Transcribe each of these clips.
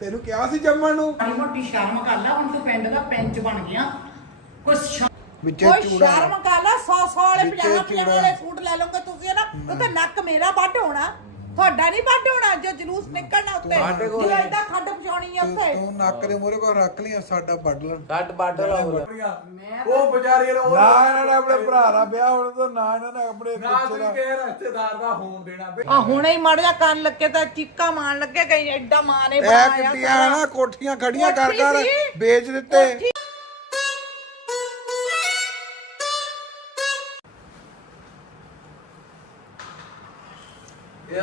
ਤੈਨੂੰ ਕਿਹਾ ਸੀ ਜੰਮਣ ਨੂੰ? ਮਾੜੀ ਮੋਟੀ ਸ਼ਰਮ ਕਰ ਲੈ ਹੁਣ ਤੂੰ ਪਿੰਡ ਦਾ ਪੈਂਚ ਬਣ ਗਿਆ। ਕੁਛ ਵਿੱਚੇ ਕੋਈ ਚੂੜਾ ਸ਼ਰਮ ਕਰ ਲੈ 100 100 ਵਾਲੇ ਵਿੱਚੇ ਪਜਾਮਾ ਪਜਾਮਾ ਚੂੜਾ। ਵਾਲੇ ਸੂਟ ਲੈ ਲਓਗੇ ਤੁਸੀਂ ਨਾ ਉਹ ਤਾਂ ਨੱਕ ਮੇਰਾ ਵੱਢ ਹੋਣਾ। ਤੁਹਾਡਾ ਨਹੀਂ ਵੱਢ ਹੋਣਾ ਜੋ ਜਲੂਸ ਨਿਕਲਣਾ ਉੱਤੇ। ਸਾਡੇ ਕੋਲ- ਖੱਡ ਪਛਾਉਣੀ ਆ ਉੱਤੇ। ਤੂੰ ਨੱਕ ਦੇ ਮੂਹਰੇ ਕੋਲ ਰੱਖ ਲਈ ਸਾਡਾ ਵੱਢ ਲੈਣ। ਕੱਟ ਬਾਟਲ ਮੈਂ ਉਹ ਵਿਚਾਰੇ ਨੂੰ ਨਾ ਇਹਨਾਂ ਨੇ ਆਪਣੇ ਭਰਾ ਦਾ ਵਿਆਹ ਹੋਣ ਤੋਂ ਨਾ ਇਹਨਾਂ ਨੇ ਆਪਣੇ ਨਾ ਬੱਚੇ ਤੁਸੀਂ ਦਾ ਕਿਸੇ ਰਿਸ਼ਤੇਦਾਰ ਦਾ ਹੋਣ ਦੇਣਾ। ਆ ਹੁਣੇ ਹੀ ਮੜ ਜਾ ਕੰਨ ਲੱਗੇ ਤਾਂ ਚੀਕਾ ਮਾਰਨ ਲੱਗੇ ਗਈ ਐਡਾ ਮਾਂ ਨੇ ਇਹ ਬਣਾਇਆ ਕਿੱਡੀਆਂ ਸਾਰਾ। ਨਾ ਕੋਠੀਆਂ ਖੜੀਆਂ ਕਰ ਕੋਠੀ ਕਰ ਸੀ। ਵੇਚ ਦਿੱਤੇ। ਕੋਠੀ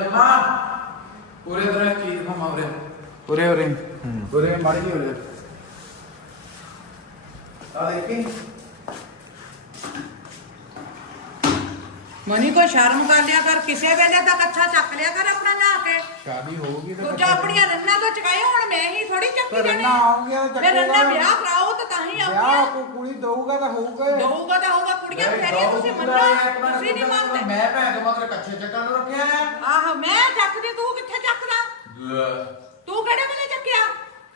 ਮਾਂ ਮਨੀ ਕੋ ਸ਼ਰਮ ਕਰ ਲਿਆ ਕਰ ਕਿਸੇ ਵੇਲੇ ਤਾਂ ਕੱਛਾ ਚੱਕ ਲਿਆ ਕਰ ਆਪਣਾ ਲਾ ਕੇ। ਸ਼ਾਦੀ ਹੋਊਗੀ ਤੂੰ ਜਾ ਆਪਣੀਆਂ ਰੰਨਾਂ ਤੋਂ ਚਕਾਏ ਹੁਣ ਮੈਂ ਹੀ ਥੋੜੀ ਚੱਕੀ ਜਾਣੀ। ਰੰਨਾਂ ਆਉਣਗੀਆਂ ਤਾਂ ਫਿਰ ਰੰਨਾਂ। ਵਿਆਹ ਕਰਾਓ ਤਾਂ ਤਾਂ ਹੀ ਵਿਆਹ ਆਉਂਗੀਆਂ ਕੋ ਕੁੜੀ ਦਊਗਾ ਤਾਂ ਹੋਊਗਾ ਹੀ। ਦਊਗਾ ਤਾਂ ਹੋਊਗਾ ਕੁੜੀਆਂ ਫੇਰੀਆਂ ਤੁਸੀਂ ਮੰਨੋ ਤੁਸੀਂ ਨਹੀਂ ਮੰਨਦੇ। ਮੈਂ ਭੈਣ ਤੋਂ ਮਗਰ ਕੱਛੇ ਚੱਕਣ ਨੂੰ ਰੱਖਿਆ ਆਹ ਮੈਂ ਚੱਕਦੀ ਤੂੰ ਕਿੱਥੇ ਚੱਕਦਾ? ਆ ਤੂੰ ਕਿਹੜੇ ਵੇਲੇ ਚੱਕਿਆ?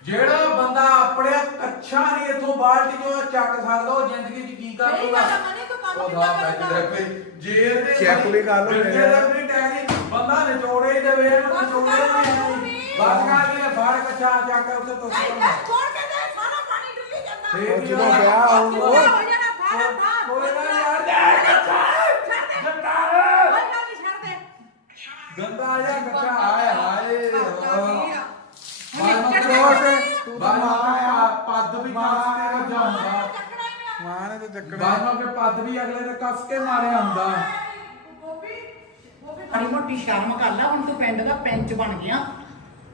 ਜਿਹੜਾ ਬੰਦਾ ਆਪਣੇ ਕੱਛਾ ਨਹੀਂ ਇਥੋਂ ਬਾਲਟੀ ਚੋਂ ਚੱਕ ਸਕਦਾ ਉਹ ਜ਼ਿੰਦਗੀ 'ਚ ਕੀ ਕਰ ਸਹੀ ਲੂਗਾ ਗੱਲ ਆ, ਮਨੀ, ਤੂੰ ਕੰਮ ਉਹ ਕਿੱਦਾਂ ਦਾ ਪੈਸੇ ਕਰਦਾ? ਰੱਖੇ ਜੇ ਇਹਦੇ ਚੈੱਕ ਵੀ ਕਰ ਲਓ ਜੇ ਯਾਰ। ਇਹਦੇ ਵੀ ਟੈਗੀ ਬੰਦਾ ਨਿਚੋੜੇ ਹੀ ਦੇਵੇ ਇਹਨੂੰ ਬਸ ਨਿਚੋੜੇ ਹੀ ਨਹੀਂ ਵੀ। ਬਸ ਕਰ ਲਿਆ ਫੜ ਕੱਛਾ ਚੱਕ ਕੇ ਉੱਥੇ ਤੋਂ ਨਹੀਂ ਮੈਂ ਛੋੜ ਕੇ ਦੇ ਸਾਰਾ ਪਾਣੀ ਡੁੱਲੀ ਜਾਂਦਾ। ਫੇਰ ਉਹ ਜਦੋਂ ਵਿਆਹ ਹੋਊਗਾ ਕਿੱਦਾਂ ਹੋ ਜਾਣਾ? ਫਾੜਾ ਫਾ ਬੋਲੇ ਨਾ ਯਾਰ ਜਾ ਕੱਛਾ ਜੰਟਾਰ ਬੰਦਾ ਨਹੀਂ ਛੱਡ ਦੇ। ਗੰਦਾ ਜਿਹਾ ਕੱਛਾ ਹਾਏ ਹਾਏ ਹਲੇ ਤੂੰ ਤਾਂ ਮਾਂ ਆ। ਪੱਦ ਵੀ ਕੱਸ ਕੇ ਵੱਜਾ ਹੁੰਦਾ ਚੱਕਣਾ ਹੀ ਨਹੀਂ ਮਾਂ ਨੇ ਤਾਂ ਚੱਕਣਾ। ਬਾਜਮਾ ਕੇ ਪੱਦ ਵੀ ਅਗਲੇ ਨੇ ਕੱਸ ਕੇ ਮਾਰਿਆ ਹੁੰਦਾ ਮਾੜੀ ਮੋਟੀ ਸ਼ਰਮ ਕਰ ਲੈ ਹੁਣ ਤੂੰ ਪਿੰਡ ਦਾ ਪੈਂਚ ਬਣ ਗਿਆ।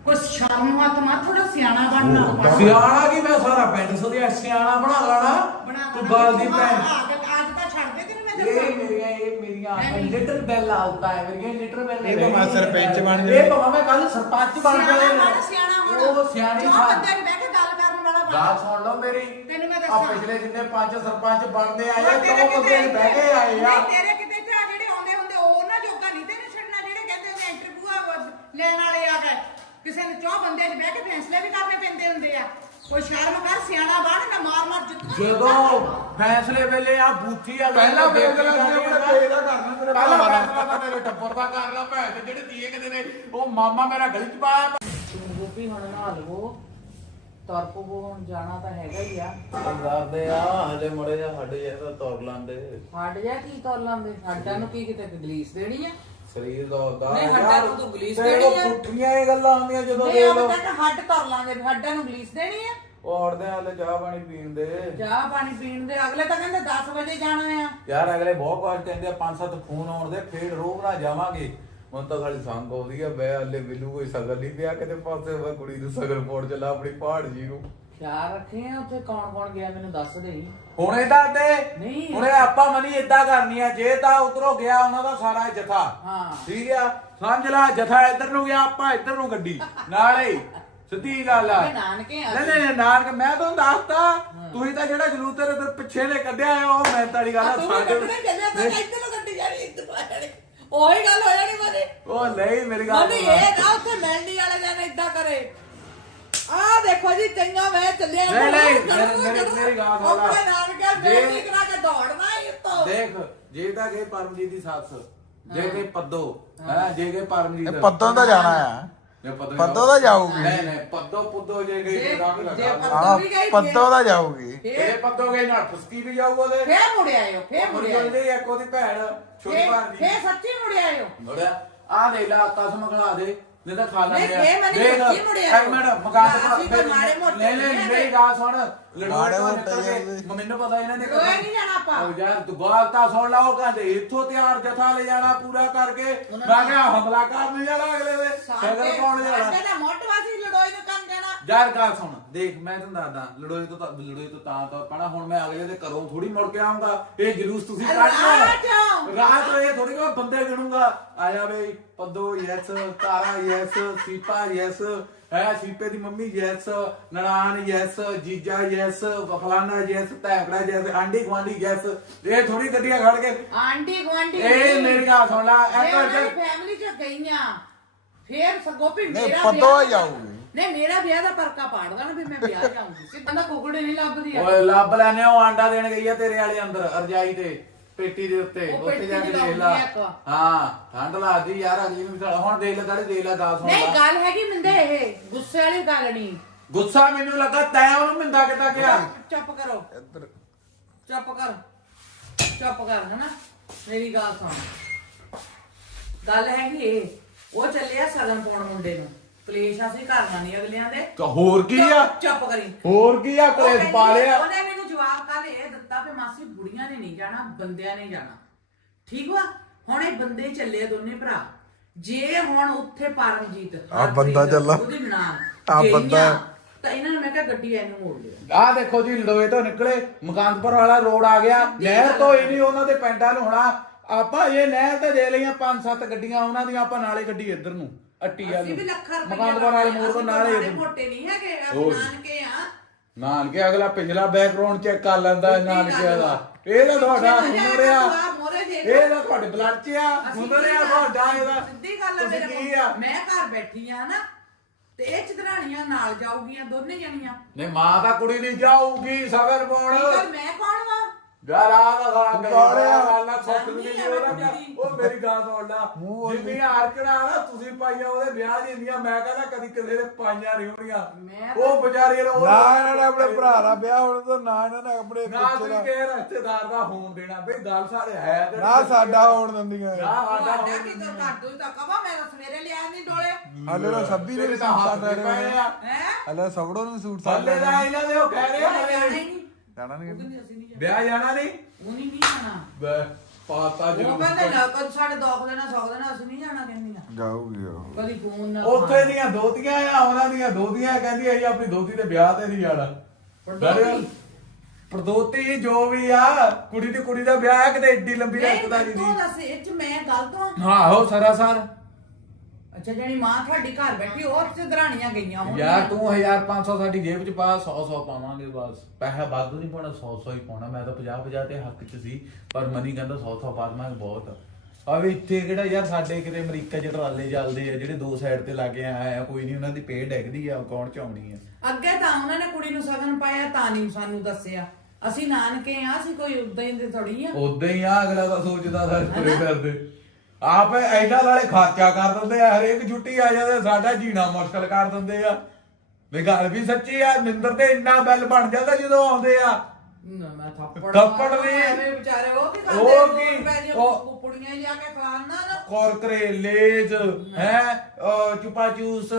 ਕੁਛ ਸ਼ਰਮ ਹੱਥ ਮਾ ਥੋੜਾ ਸਿਆਣਾ ਬਣਨਾ ਸਿਆਣਾ ਕੀ ਮੈਂ ਸਾਰਾ ਪਿੰਡ ਸਦੀਆਂ ਸਿਆਣਾ ਬਣਾ ਲੈਣਾ। ਤੂੰ ਗੱਲ ਦੀ ਭੈਣ। ਅੱਜ ਤਾਂ ਛੱਡ ਦੇ ਤੈਨੂੰ ਮੈਂ ਇਹ ਮੇਰੀਆਂ ਇਹ ਮੇਰੀਆਂ ਲਿਟਲ ਬੈਲ ਆਉਤਾ ਹੈ ਮੇਰੀਆਂ ਲਿਟਲ ਬੈਲ ਇਹ ਭਾਵੇਂ ਸਰਪੰਚ ਬਣ ਜਾਏ। ਇਹ ਭਾਵੇਂ ਮੈਂ ਕੱਲ ਸਰਪੰਚ ਬਣ ਬਣ ਸਿਆਣਾ ਹੁਣ। ਉਹ ਸਿਆਣੀ ਜੋ ਸਾਂ ਬੰਦੇ ਨੂੰ ਬਹਿ ਕੇ ਗੱਲ ਕਰਨ ਵਾਲਾ ਬਣ। ਗੱਲ ਸੁਣ ਲਓ ਮੇਰੀ। ਆ। ਪਿਛਲੇ ਜਿੰਨੇ ਪੰਜ ਸਰਪੰਚ ਬਣਦੇ ਆਏ ਆ ਤੇਰੇ ਦੋ ਬੰਦੇ ਬਹਿ ਕੇ ਆਏ ਆ। ਨਹੀਂ, ਤੇਰੇ ਕਿਤੇ ਤੇ ਆ ਜਿਹੜੇ ਆਉਂਦੇ ਹੁੰਦੇ ਉਹ ਨਾ ਜੋਗਾ ਨਹੀਂ ਤੈਨੂੰ ਛੱਡਣਾ ਜਿਹੜੇ ਕਹਿੰਦੇ ਹੁੰਦੇ ਇੰਟਰਵਿਊ ਲੈਣ ਵਾਲੇ ਆ ਗਏ ਕਿਸੇ ਨੂੰ ਚੌ ਬੰਦੇ 'ਚ ਬਹਿ ਕੇ ਫੈਸਲੇ ਵੀ ਕਰਨੇ ਪੈਂਦੇ ਹੁੰਦੇ ਆ। ਕੋਈ ਸ਼ਰਮ ਕਰ ਸਿਆਣਾ ਬਣ ਨਾ ਮਾਰ ਮਾਰ ਜੁੱਤੀਆਂ ਜਦੋਂ ਫੈਸਲੇ ਵੇਲੇ ਆ ਬੂਥੀ ਆ ਪਹਿਲਾਂ ਫੈਸਲਾ ਤੇ ਆਪਣੇ ਪੇ ਦਾ ਕਰਨਾ ਤੇਰੇ ਪਹਿਲਾਂ। ਫੈਸਲਾ ਤਾਂ ਮੇਰੇ ਟੱਬਰ ਦਾ ਕਰਨਾ ਭੈਣ ਤੇ ਜਿਹੜੇ ਦੀਏ ਕਿਤੇ ਨੇ ਉਹ ਮਾਮਾ ਮੇਰਾ ਗਲੀ ਚ ਪਾਇਆ। ਗੋਪੀ ਹੁਣ ਨਹਾ ਲਵੋ। ਤਰਪੋ ਹੁਣ ਜਾਣਾ ਤਾਂ ਹੈਗਾ ਹੀ ਆ। ਕਰਦੇ ਆ ਹਲੇ ਮੜੇ ਜਾ ਸਾਡੇ ਜੇ ਤਾਂ ਤੁਰ ਲਾਂਦੇ। ਹੱਡ ਜਾ ਕੀ ਕਰ ਲਾਂਦੇ? ਹੱਡਾਂ ਨੂੰ ਕੀ ਕਿਤੇ ਗਲੀਸ ਦੇਣੀ ਆ? ਸਰੀਰ ਦਾ ਹੁੰਦਾ ਨਹੀਂ, ਹੱਡਾਂ ਨੂੰ ਤੂੰ ਗਲੀਸ ਤੇ ਦੇਣੀ ਉਹ ਆ। ਪੁੱਠੀਆਂ ਇਹ ਗੱਲਾਂ ਆਉਂਦੀਆਂ ਜਦੋਂ ਨਹੀਂ ਦੇਖ ਉਹ ਲਓ ਤੱਕ ਹੱਡ ਧਰ ਲਾਂਗੇ ਹੱਡਾਂ ਨੂੰ ਗਲੀਸ ਦੇਣੀ ਆ। ਉਹ ਅੜਦੇ ਹਲੇ ਚਾਹ ਪਾਣੀ ਪੀਣ ਦੇ। ਚਾਹ ਪਾਣੀ ਪੀਣ ਦੇ ਅਗਲੇ ਤਾਂ ਕਹਿੰਦੇ 10 ਵਜੇ ਜਾਣਾ ਆ। ਯਾਰ ਅਗਲੇ ਬਹੁਤ ਕੁਝ ਕਹਿੰਦੇ ਆ ਪੰਜ ਸੱਤ ਫੋਨ ਆਉਣ ਦੇ ਫੇਰ ਰੋਗ ਨਾ ਜਾਵਾਂਗੇ। ਹੁਣ ਤਾਂ ਸਾਡੀ ਸੰਗ ਆਉਂਦੀ ਆ ਬੈ ਹਲੇ ਬਿੱਲੂ ਕੋਈ ਸਗਲ ਨਹੀਂ ਪਿਆ ਕਿਤੇ ਪਾਸੇ ਵਾ ਕੁੜੀ ਨੂੰ ਸਗਲ ਪੋੜ ਚਲਾ ਆਪਣੀ ਪਹਾੜ ਜੀ ਨੂੰ। ਖਿਆਲ ਰੱਖੇ ਆ ਉੱਥੇ ਕੌਣ ਕੌਣ ਗਿਆ ਮੈਨੂੰ ਦੱਸ ਦੇ ਹੁਣ ਇਹਦਾ ਤੇ ਨਹੀਂ। ਹੁਣੇ ਆਪਾਂ ਮਨੀ ਇਦਾਂ ਕਰਨੀ ਆ ਜੇ ਤਾਂ ਉਧਰੋਂ ਗਿਆ ਉਹਨਾਂ ਦਾ ਸਾਰਾ ਜਥਾ। ਹਾਂ। ਠੀਕ ਆ? ਸਮਝ ਲਾ ਜਥਾ ਇੱਧਰ ਨੂੰ ਗਿਆ ਆਪਾਂ ਇੱਧਰ ਨੂੰ ਗੱਡੀ। ਨਾਲੇ ਹੀ। ਸਿੱਧੀ ਗੱਲ ਆ। ਨਾਨਕੇ ਆ। ਨਹੀਂ ਨਹੀਂ ਨਹੀਂ, ਨਾਨਕ ਮੈਂ ਤੁਹਾਨੂੰ ਦੱਸਤਾ ਤੁਸੀਂ ਤਾਂ ਜਿਹੜਾ ਜਲੂਸ ਤੇਰੇ ਤੇ ਪਿੱਛੇ ਨੇ ਕੱਢਿਆ ਆ ਉਹ ਮੈਂ ਤਾੜੀ ਗੱਲ ਆ ਤੂੰ ਵੀ ਸਾਡੇ ਕੱਢਣੇ ਤਾਂ ਇੱਧਰ ਨੂੰ ਗੱਡੀ ਜਾਣੀ ਇੱਧਰ ਆ ਉਹੀ ਗੱਲ ਹੋ ਜਾਣੀ ਮਨੀ ਉਹ ਨਹੀਂ ਮੇਰੀ ਗੱਲ ਮਨੀ। ਇਹ ਨਾ ਉੱਥੇ ਮਹਿੰਦੀ ਵਾਲੇ ਦਿਨ ਇਦਾਂ ਕਰੇ। ਆ ਦੇਖੋ ਜੀ ਚੰਗਾ ਮੈਂ ਚੱਲਿਆ। ਨਹੀਂ, ਨਹੀਂ, ਮੇਰੀ- ਮੇਰੀ- ਗੱਲ ਸੁਣ ਲੈ। ਨਾਨਕੇ ਮਹਿੰਦੀ ਕਰਾ ਕੇ ਦੌੜਨਾ ਹੀ ਉੱਤੋਂ। ਦੇਖ ਜੇ ਤਾਂ ਗਏ ਪਰਮਜੀਤ ਦੀ ਸੱਸ ਜੇ ਗਏ ਪੱਦੋ ਹੈ। ਜੇ ਗਏ ਪਰਮਜੀਤ। ਇਹ ਪੱਤੋਂ ਦਾ ਜਾਣਾ ਆ। ਜੇ ਪੱਦੋ ਪੱਦੋ ਦਾ ਜਾਊਗੀ। ਨਹੀਂ ਨਹੀਂ ਪੱਦੋ ਪੁੱਦੋ ਜੇ ਗਈ ਜੇ- ਰੱਖ ਜੇ ਲਗਾ ਪੱਦੋ- ਹਾਂ ਵੀ ਗਈ ਪੱਤੋਂ ਦਾ ਜਾਊਗੀ। ਇਹ ਪੱਦੋ ਗਏ ਨਾਲ ਫਸਕੀ ਵੀ ਜਾਊ ਉਹਦੇ। ਫੇਰ ਮੁੜ ਆਇਓ ਫੇਰ ਮੁੜ ਆਇਓ। ਮੁੰਡੇ ਇੱਕ ਉਹਦੀ ਭੈਣ ਛੋਟੀ ਫੇਰ ਭਾਣ ਦੀ ਫੇਰ ਸੱਚੀ ਮੁੜ ਆਇਓ। ਮੁੜਿਆ। ਆ ਲੈ ਲਾ ਕਸਮ ਖਲਾ ਦੇ। ਨਹੀਂ ਤਾਂ ਖਾ ਨਹੀਂ, ਲੈਂਦੇ ਫੇਰ ਮੈਂ ਨਹੀਂ ਸੱਚੀ ਮੁੜਿਆ ਅਸੀਂ ਤਾਂ ਮਾੜੇ ਮੋਟੇ ਲੈ ਲੈ ਨਹੀਂ ਮੇਰੀ ਗੱਲ ਸੁਣ। ਮਾੜੇ ਤੋਂ ਮੋਟੇ ਕੇ। ਮੈਨੂੰ ਪਤਾ ਇਹਨਾਂ ਦੇ ਲੜੋਏ ਨਹੀਂ ਜਾਣਾ ਆਪਾਂ। ਉਹ ਯਾਰ ਤੂੰ ਗੱਲ ਤਾਂ ਸੁਣ ਲਾ ਉਹ ਕਹਿੰਦੇ ਇੱਥੋਂ ਤਿਆਰ ਜਥਾ ਲੈ ਜਾਣਾ ਪੂਰਾ ਕਰਕੇ। ਮੈਂ ਕਿਹਾ ਹਮਲਾ ਕਰਨ ਜਾਣਾ ਅਗਲੇ ਦੇ। ਸਗਰ ਪਾਉਣ ਜਾਣਾ। ਸਾਡੇ ਦਾ ਮੋਟਵਾਸੀ ਲੜੋਈ ਨੂੰ ਕੰਮ ਦੇਣਾ ਯਾਰ ਗੱਲ ਸੁਣ। ਦੇਖ ਮੈਂ ਤੈਨੂੰ ਦੱਸਦਾ ਲੜੋਏ ਤੋਂ ਤਾਂ ਲੜੋਏ ਤੋਂ ਤਾਂ ਤਾਂ ਪਣਾ ਹੁਣ ਮੈਂ ਅਗਲੇ ਦੇ ਘਰੋਂ ਥੋੜੀ ਮੁੜ ਕੇ ਆਉਂਗਾ ਇਹ ਜਲੂਸ ਤੁਸੀਂ ਰਾਹ ਕੱਢਣਾ ਚੋਂ। ਰਾਹ ਥੋੜੀ ਕੋਈ ਬੰਦੇ ਗਿਣੂੰਗਾ। ਆਇਆ ਬਈ ਪੱਦੋ ਯੈਸ ਤਾਰਾ ਯੈਸ ਸੀਪਾ ਯੈਸ। ਹੈ ਸੀਪੇ ਦੀ ਮੰਮੀ ਯੈਸ ਨਨਾਨ ਯੈਸ ਜੀਜਾ ਯੈਸ ਫਲਾਨਾ ਯੈਸ ਤੈਂਕੜਾ ਯੈਸ ਆਂਡੀ ਗਵਾਂਡੀ ਯੈਸ। ਇਹ ਥੋੜੀ ਗੱਡੀਆਂ ਖੜ ਕੇ। ਆਂਟੀ ਗਵਾਂਟੀ ਇਹ ਮੇਰੀ ਗੱਲ ਸੁਣ ਲੈ ਇਹ ਇੱਧਰ- ਫੈਮਿਲੀ ਚ ਗਈਆਂ। ਫੇਰ ਸਗੋਪੀ ਨਹੀਂ, ਮੇਰਾ ਪਤਾ ਵਿਆਹ ਹੀ ਜਾਊਗੀ। ਨਹੀਂ ਮੇਰਾ ਵਿਆਹ ਦਾ ਪਰਕਾ ਪਾੜ ਦੇਣਾ ਵੀ ਮੈਂ ਵਿਆਹ ਜਾਊਂਗੀ। ਸਿੱਧਾ ਤਾਂ ਕੁਕੜੇ ਨਹੀਂ ਲੱਭਦੀ ਆ। ਓਏ ਲੱਭ ਲੈਨੇ ਉਹ ਆਂਡਾ ਦੇਣ ਗਈ ਆ ਤੇਰੇ ਵਾਲੇ ਅੰਦਰ ਅਰਜਾਈ ਤੇ। ਪੇਟੀ ਦੇ ਉੱਤੇ ਉਹ ਉੱਥੇ ਜਾ ਕੇ ਦੇਖ ਲਾ। ਇੱਕ। ਹਾਂ ਠੰਡ ਲੱਗਦੀ ਯਾਰ ਅਗਲੀ ਨੂੰ ਵੀ ਸਾਲਾ- ਹੁਣ ਦੇਖ ਲੈ ਤਾੜੇ ਦੇਖ ਲੈ ਗੱਲ ਸੁਣ ਨਹੀਂ ਲਾ। ਗੱਲ ਹੈਗੀ ਮਿੰਦੇ ਇਹ ਗੁੱਸੇ ਵਾਲੀ ਗੱਲ ਨਹੀਂ। ਗੁੱਸਾ ਮੈਨੂੰ ਲੱਗਾ ਤੈਂ ਉਹਨੂੰ ਮਿੰਦਾ ਕਿੱਦਾਂ ਕਿਹਾ? ਚੁੱਪ ਕਰੋ ਇੱਧਰ। ਚੁੱਪ ਕਰ ਚੁੱਪ ਕਰ ਹਨਾ? ਮੇਰੀ ਗੱਲ ਸੁਣ। ਗੱਲ ਹੈਗੀ ਇਹ ਉਹ ਚੱਲਿਆ ਸਗਨ ਪਾਉਣ ਮੁੰਡੇ ਨੂੰ। ਕਲੇਸ਼ ਅਸੀਂ ਕਰਨਾ ਨਹੀਂ ਅਗਲਿਆਂ ਦੇ। ਤਾਂ ਹੋਰ ਕੀ ਆ? ਚੁੱਪ- ਚੁੱਪ ਕਰੀ। ਹੋਰ ਕੀ ਆ ਉਹ ਕਲੇਸ਼ ਕਹਿੰਦੀ- ਪਾ ਲਿਆ? ਉਹਨੇ ਮੈਨੂੰ ਜਵਾਬ ਕੱਲ ਇਹ ਦਿੱਤਾ ਕਿ ਮਾਸੀ ਬੁੜੀਆਂ ਨੇ ਨਹੀਂ ਜਾਣਾ ਬੰਦਿਆਂ ਨੇ ਜਾਣਾ। ਠੀਕ ਵਾ? ਹੁਣ ਇਹ ਬੰਦੇ ਚੱਲੇ ਆ ਦੋਨੇ ਭਰਾ। ਜੇ ਹੁਣ ਉੱਥੇ ਪਰਮਜੀਤ ਆਹ ਬੰਦਾ ਹਰਪ੍ਰੀਤ, ਚੱਲਾ। ਉਹਦੀ ਨਨਾਣ ਆਹ ਗਈਆਂ, ਬੰਦਾ। ਤਾਂ ਇਹਨਾਂ ਨੂੰ ਮੈਂ ਕਿਹਾ ਗੱਡੀ ਐਨੂੰ ਮੋੜ ਲਿਓ। ਆਹ ਦੇਖੋ ਜੀ ਲਦੋਏ ਤੋਂ ਨਿਕਲੇ ਮਕਾਨਪੁਰ ਵਾਲਾ ਰੋਡ ਆ ਗਿਆ। ਨਹਿਰ ਤੋਂ ਹੀ ਨਹੀਂ ਉਹਨਾਂ ਦੇ ਪਿੰਡਾਂ ਨੂੰ ਹੋਣਾ ਆਪਾਂ ਇਹ ਨਹਿਰ ਤੇ ਦੇ ਲਈਆਂ ਪੰਜ ਸੱਤ ਗੱਡੀਆਂ ਉਹਨਾਂ ਦੀਆਂ ਆਪਾਂ ਨਾਲੇ ਗੱਡੀ ਇੱਧਰ ਨੂੰ। ਅੱਟੀ ਵਾਲੀ ਅਸੀਂ ਵੀ ਲੱਖਾਂ ਰੁਪਏ ਵਾਲੇ ਮੋੜ ਤੋਂ ਨਾਲੇ ਨੂੰ। ਮੋਟੇ ਨਹੀਂ ਹੈਗੇ। ਅਸੀਂ ਨਾਨਕੇ ਆ। ਨਾਨਕੇ ਅਗਲਾ ਪਿਛਲਾ ਬੈਕਗ੍ਰਾਉਂਡ ਚੈੱਕ ਕਰ ਲੈਂਦਾ ਨਾਨਕੇ ਦਾ। ਇਹ ਤਾਂ ਤੁਹਾਡਾ ਹੁਨਰ ਆ ਮੋਰੇ ਦੇ ਇਹ ਤਾਂ ਤੁਹਾਡੇ ਬਲੱਡ 'ਚ ਆ ਹੁਨਰ ਆ ਆ? ਤੁਹਾਡਾ ਇਹਦਾ। ਸਿੱਧੀ ਗੱਲ ਹੈ ਤੁਸੀਂ ਮੇਰੇ ਆ? ਮੈਂ ਘਰ ਬੈਠੀ ਆ ਨਾ ਤੇ ਇਹ ਚਦਰਾਣੀਆਂ ਨਾਲ ਜਾਊਗੀਆਂ ਦੋਨੇ ਜਣੀਆਂ। ਨਹੀਂ ਮਾਂ ਤਾਂ ਕੁੜੀ ਨਹੀਂ ਜਾਊਗੀ ਸਬਰ ਪਾਉਣ ਮੈਂ ਕੌਣ ਵਾਂ? ਯਾਰ ਆ ਦਾ ਗਾਲਾਂ ਕਰੀ ਗਾਲਿਆ। ਗਾਲਾਂ ਸੁੱਕ ਨੂੰ ਜਾਨੀ ਨਹੀਂ ਆ ਉਹਦਾ ਮੈਂ ਕਿਆ- ਕੁੜੀ। ਉਹ ਮੇਰੀ ਗੱਲ ਸੁਣ ਲਾ। ਮੂੰਹ ਉਹਦੀ। ਜਿੰਨੀ ਆਰਕਣਾ ਨਾ ਤੁਸੀਂ ਪਾਈਆਂ ਉਹਦੇ ਵਿਆਹ ਜਿੰਨੀਆਂ ਮੈਂ ਕਹਿੰਦਾ ਕਦੀ ਕਿਸੇ ਦੇ ਪਾਈਆਂ ਨਹੀਂ ਹੋਣੀਆਂ। ਮੈਂ ਉਹ ਵਿਚਾਰੀ ਨੂੰ ਨਾ ਇਹਨਾਂ ਨੇ ਆਪਣੇ ਭਰਾ ਦਾ ਵਿਆਹ ਹੋਣਾ ਤਾਂ ਨਾ ਇਹਨਾਂ ਨੇ ਆਪਣੇ ਨਾ ਬੱਚੇ ਤੁਸੀਂ ਦਾ ਕਿਸੇ ਰਿਸ਼ਤੇਦਾਰ ਦਾ ਹੋਣ ਦੇਣਾ। ਬਈ ਗੱਲ ਸਾਡੇ ਹੈ ਨਾ ਸਾਡਾ ਹੋਣ ਦਿੰਦੀਆਂ ਨਾ ਸਾਡਾ ਤੁਹਾਡਾ ਹੋਣ ਕੀ ਤੋਂ ਕੱਢੂ ਤਾਂ ਕਵਾ ਮੈਂ ਤਾਂ ਸਵੇਰੇ ਲਿਆ ਨਹੀਂ ਡੋਲੇ। ਹਲੇ ਤਾਂ ਸੱਬੀ ਦੇ ਤੇਰੇ ਵੀ ਤਾਂ ਸੂਟ ਹੱਥ ਸਾਟ ਦੇ ਪਏ ਆ। ਹੈ? ਹਲੇ ਸਵੜੋ ਨੂੰ ਸੂਟ ਸਾਟ ਥੱਲੇ ਦਾ ਇਹਨਾਂ ਦੇ ਉਹ ਕਹਿ ਰਹੇ ਹੀ ਜਾਣਾ ਨਹੀਂ ਕਹਿੰਦੇ? ਅਸੀਂ ਨਹੀਂ ਜਾਣਾ। ਵਿਆਹ ਜਾਣਾ ਨਹੀਂ ਉਹ ਨਹੀਂ ਨਹੀਂ ਜਾਣਾ। ਬੈ ਪਾਤਾ ਉਹ ਕਹਿੰਦੇ ਨਾ ਕਦ ਸਾਡੇ ਦੋ ਦੇਣਾ ਸੌ ਦੇਣਾ ਅਸੀਂ ਨਹੀਂ ਜਾਣਾ ਕਹਿੰਦੀਆਂ ਜਾਊਗੀ ਉਹ। ਕਦੀ ਫੋਨ ਨਾ ਉੱਥੇ ਦੀਆਂ ਦੋਤੀਆਂ ਆ ਉਹਨਾਂ ਦੀਆਂ ਦੋਤੀਆਂ ਕਹਿੰਦੀ ਅਸੀਂ ਆਪਣੀ ਦੋਤੀ ਦੇ ਵਿਆਹ ਤੇ ਨਹੀਂ ਜਾਣਾ? ਪਰਦੋਤੀ ਜੋ। ਵੀ ਆ ਕੁੜੀ ਦੀ ਕੁੜੀ ਦਾ ਵਿਆਹ ਹੈ ਕਿਤੇ ਏਡੀ ਲੰਬੀ ਨਹੀਂ ਰਿਸ਼ਤੇਦਾਰੀ ਤੂੰ ਦੀ ਦੱਸ ਇਹ ਚ ਮੈਂ ਗਲਤ ਹਾਂ? ਆਹੋ ਸਰਾਸਰ। ਅੱਛਾ ਜਿਹੜੀ ਮਾਂ ਤੁਹਾਡੀ ਘਰ ਬੈਠੀ ਉਹ ਚਦਰਾਣੀਆਂ ਗਈਆਂ ਹੋਣਗੀਆਂ। ਯਾਰ ਤੂੰ 1500 ਸਾਡੀ ਜੇਬ ਚ ਪਾ 100 100 ਪਾਵਾਂਗੇ ਬਸ। ਪੈਸਾ ਵਾਧੂ ਨਹੀਂ ਪਾਉਣਾ 100 100 ਹੀ ਪਾਉਣਾ। ਮੈਂ ਤਾਂ 50 50 ਤੇ ਹੱਕ ਚ ਸੀ ਪਰ ਮਨੀ ਕਹਿੰਦਾ 100 100 ਪਾ ਦਵਾਂਗੇ ਬਹੁਤ। ਆ ਵੀ ਇੱਥੇ ਕਿਹੜਾ ਯਾਰ ਸਾਡੇ ਕਿਤੇ ਅਮਰੀਕਾ ਚ ਟਰਾਲੇ ਚੱਲਦੇ ਆ ਜਿਹੜੇ ਦੋ ਸਾਈਡ ਤੇ ਲਾਗੇ ਆਏ ਆ ਕੋਈ ਨਹੀਂ ਉਹਨਾਂ ਦੀ ਪੇੜ ਡਿੱਗਦੀ ਆ ਕੌਣ ਚਾਉਣੀ ਆ? ਅੱਗੇ ਤਾਂ ਉਹਨਾਂ ਨੇ ਕੁੜੀ ਨੂੰ ਸਗਨ ਪਾਇਆ ਤਾਂ ਨਹੀਂ ਸਾਨੂੰ ਦੱਸਿਆ। ਅਸੀਂ ਨਾਨਕੇ ਆ ਅਸੀਂ ਕੋਈ ਉਦਾਂ ਹੀ ਦੇ ਥੋੜੀ ਆ। ਉਦਾਂ ਹੀ ਆ ਅਗਲਾ ਤਾਂ ਸੋਚਦਾ ਸਰ ਤੁਰੇ ਫਿਰਦੇ ਆਪ ਐਡਾ ਨਾਲੇ ਖਰਚਾ ਕਰ ਦਿੰਦੇ ਆ ਹਰੇਕ ਛੁੱਟੀ ਆ ਜਾਂਦੇ ਸਾਡਾ ਜੀਣਾ ਮੁਸ਼ਕਲ ਕਰ ਦਿੰਦੇ ਆ ਵੀ ਗੱਲ ਵੀ ਸੱਚੀ ਆ ਮਿੰਦਰ ਤੇ ਇੰਨਾ ਬਿੱਲ ਬਣ ਜਾਂਦਾ ਜਦੋਂ ਆਉਂਦੇ ਆ ਨਾ ਮੈਂ ਥੱਪੜ ਥੱਪੜ ਨਹੀਂ। ਐਵੇਂ ਵਿਚਾਰੇ ਉਹ ਕੀ ਉਹ ਕਰਦੇ ਕੀ? ਦੂਰ ਪੈ ਜੇ ਉਹ- ਕੁੜੀਆਂ ਲਿਆ ਕੇ ਖਵਾਉਣਾ ਨਾ। ਕੋਰਕਰੇ ਲੇਜ ਹੈ ਚੁਪਾ ਚੂਸ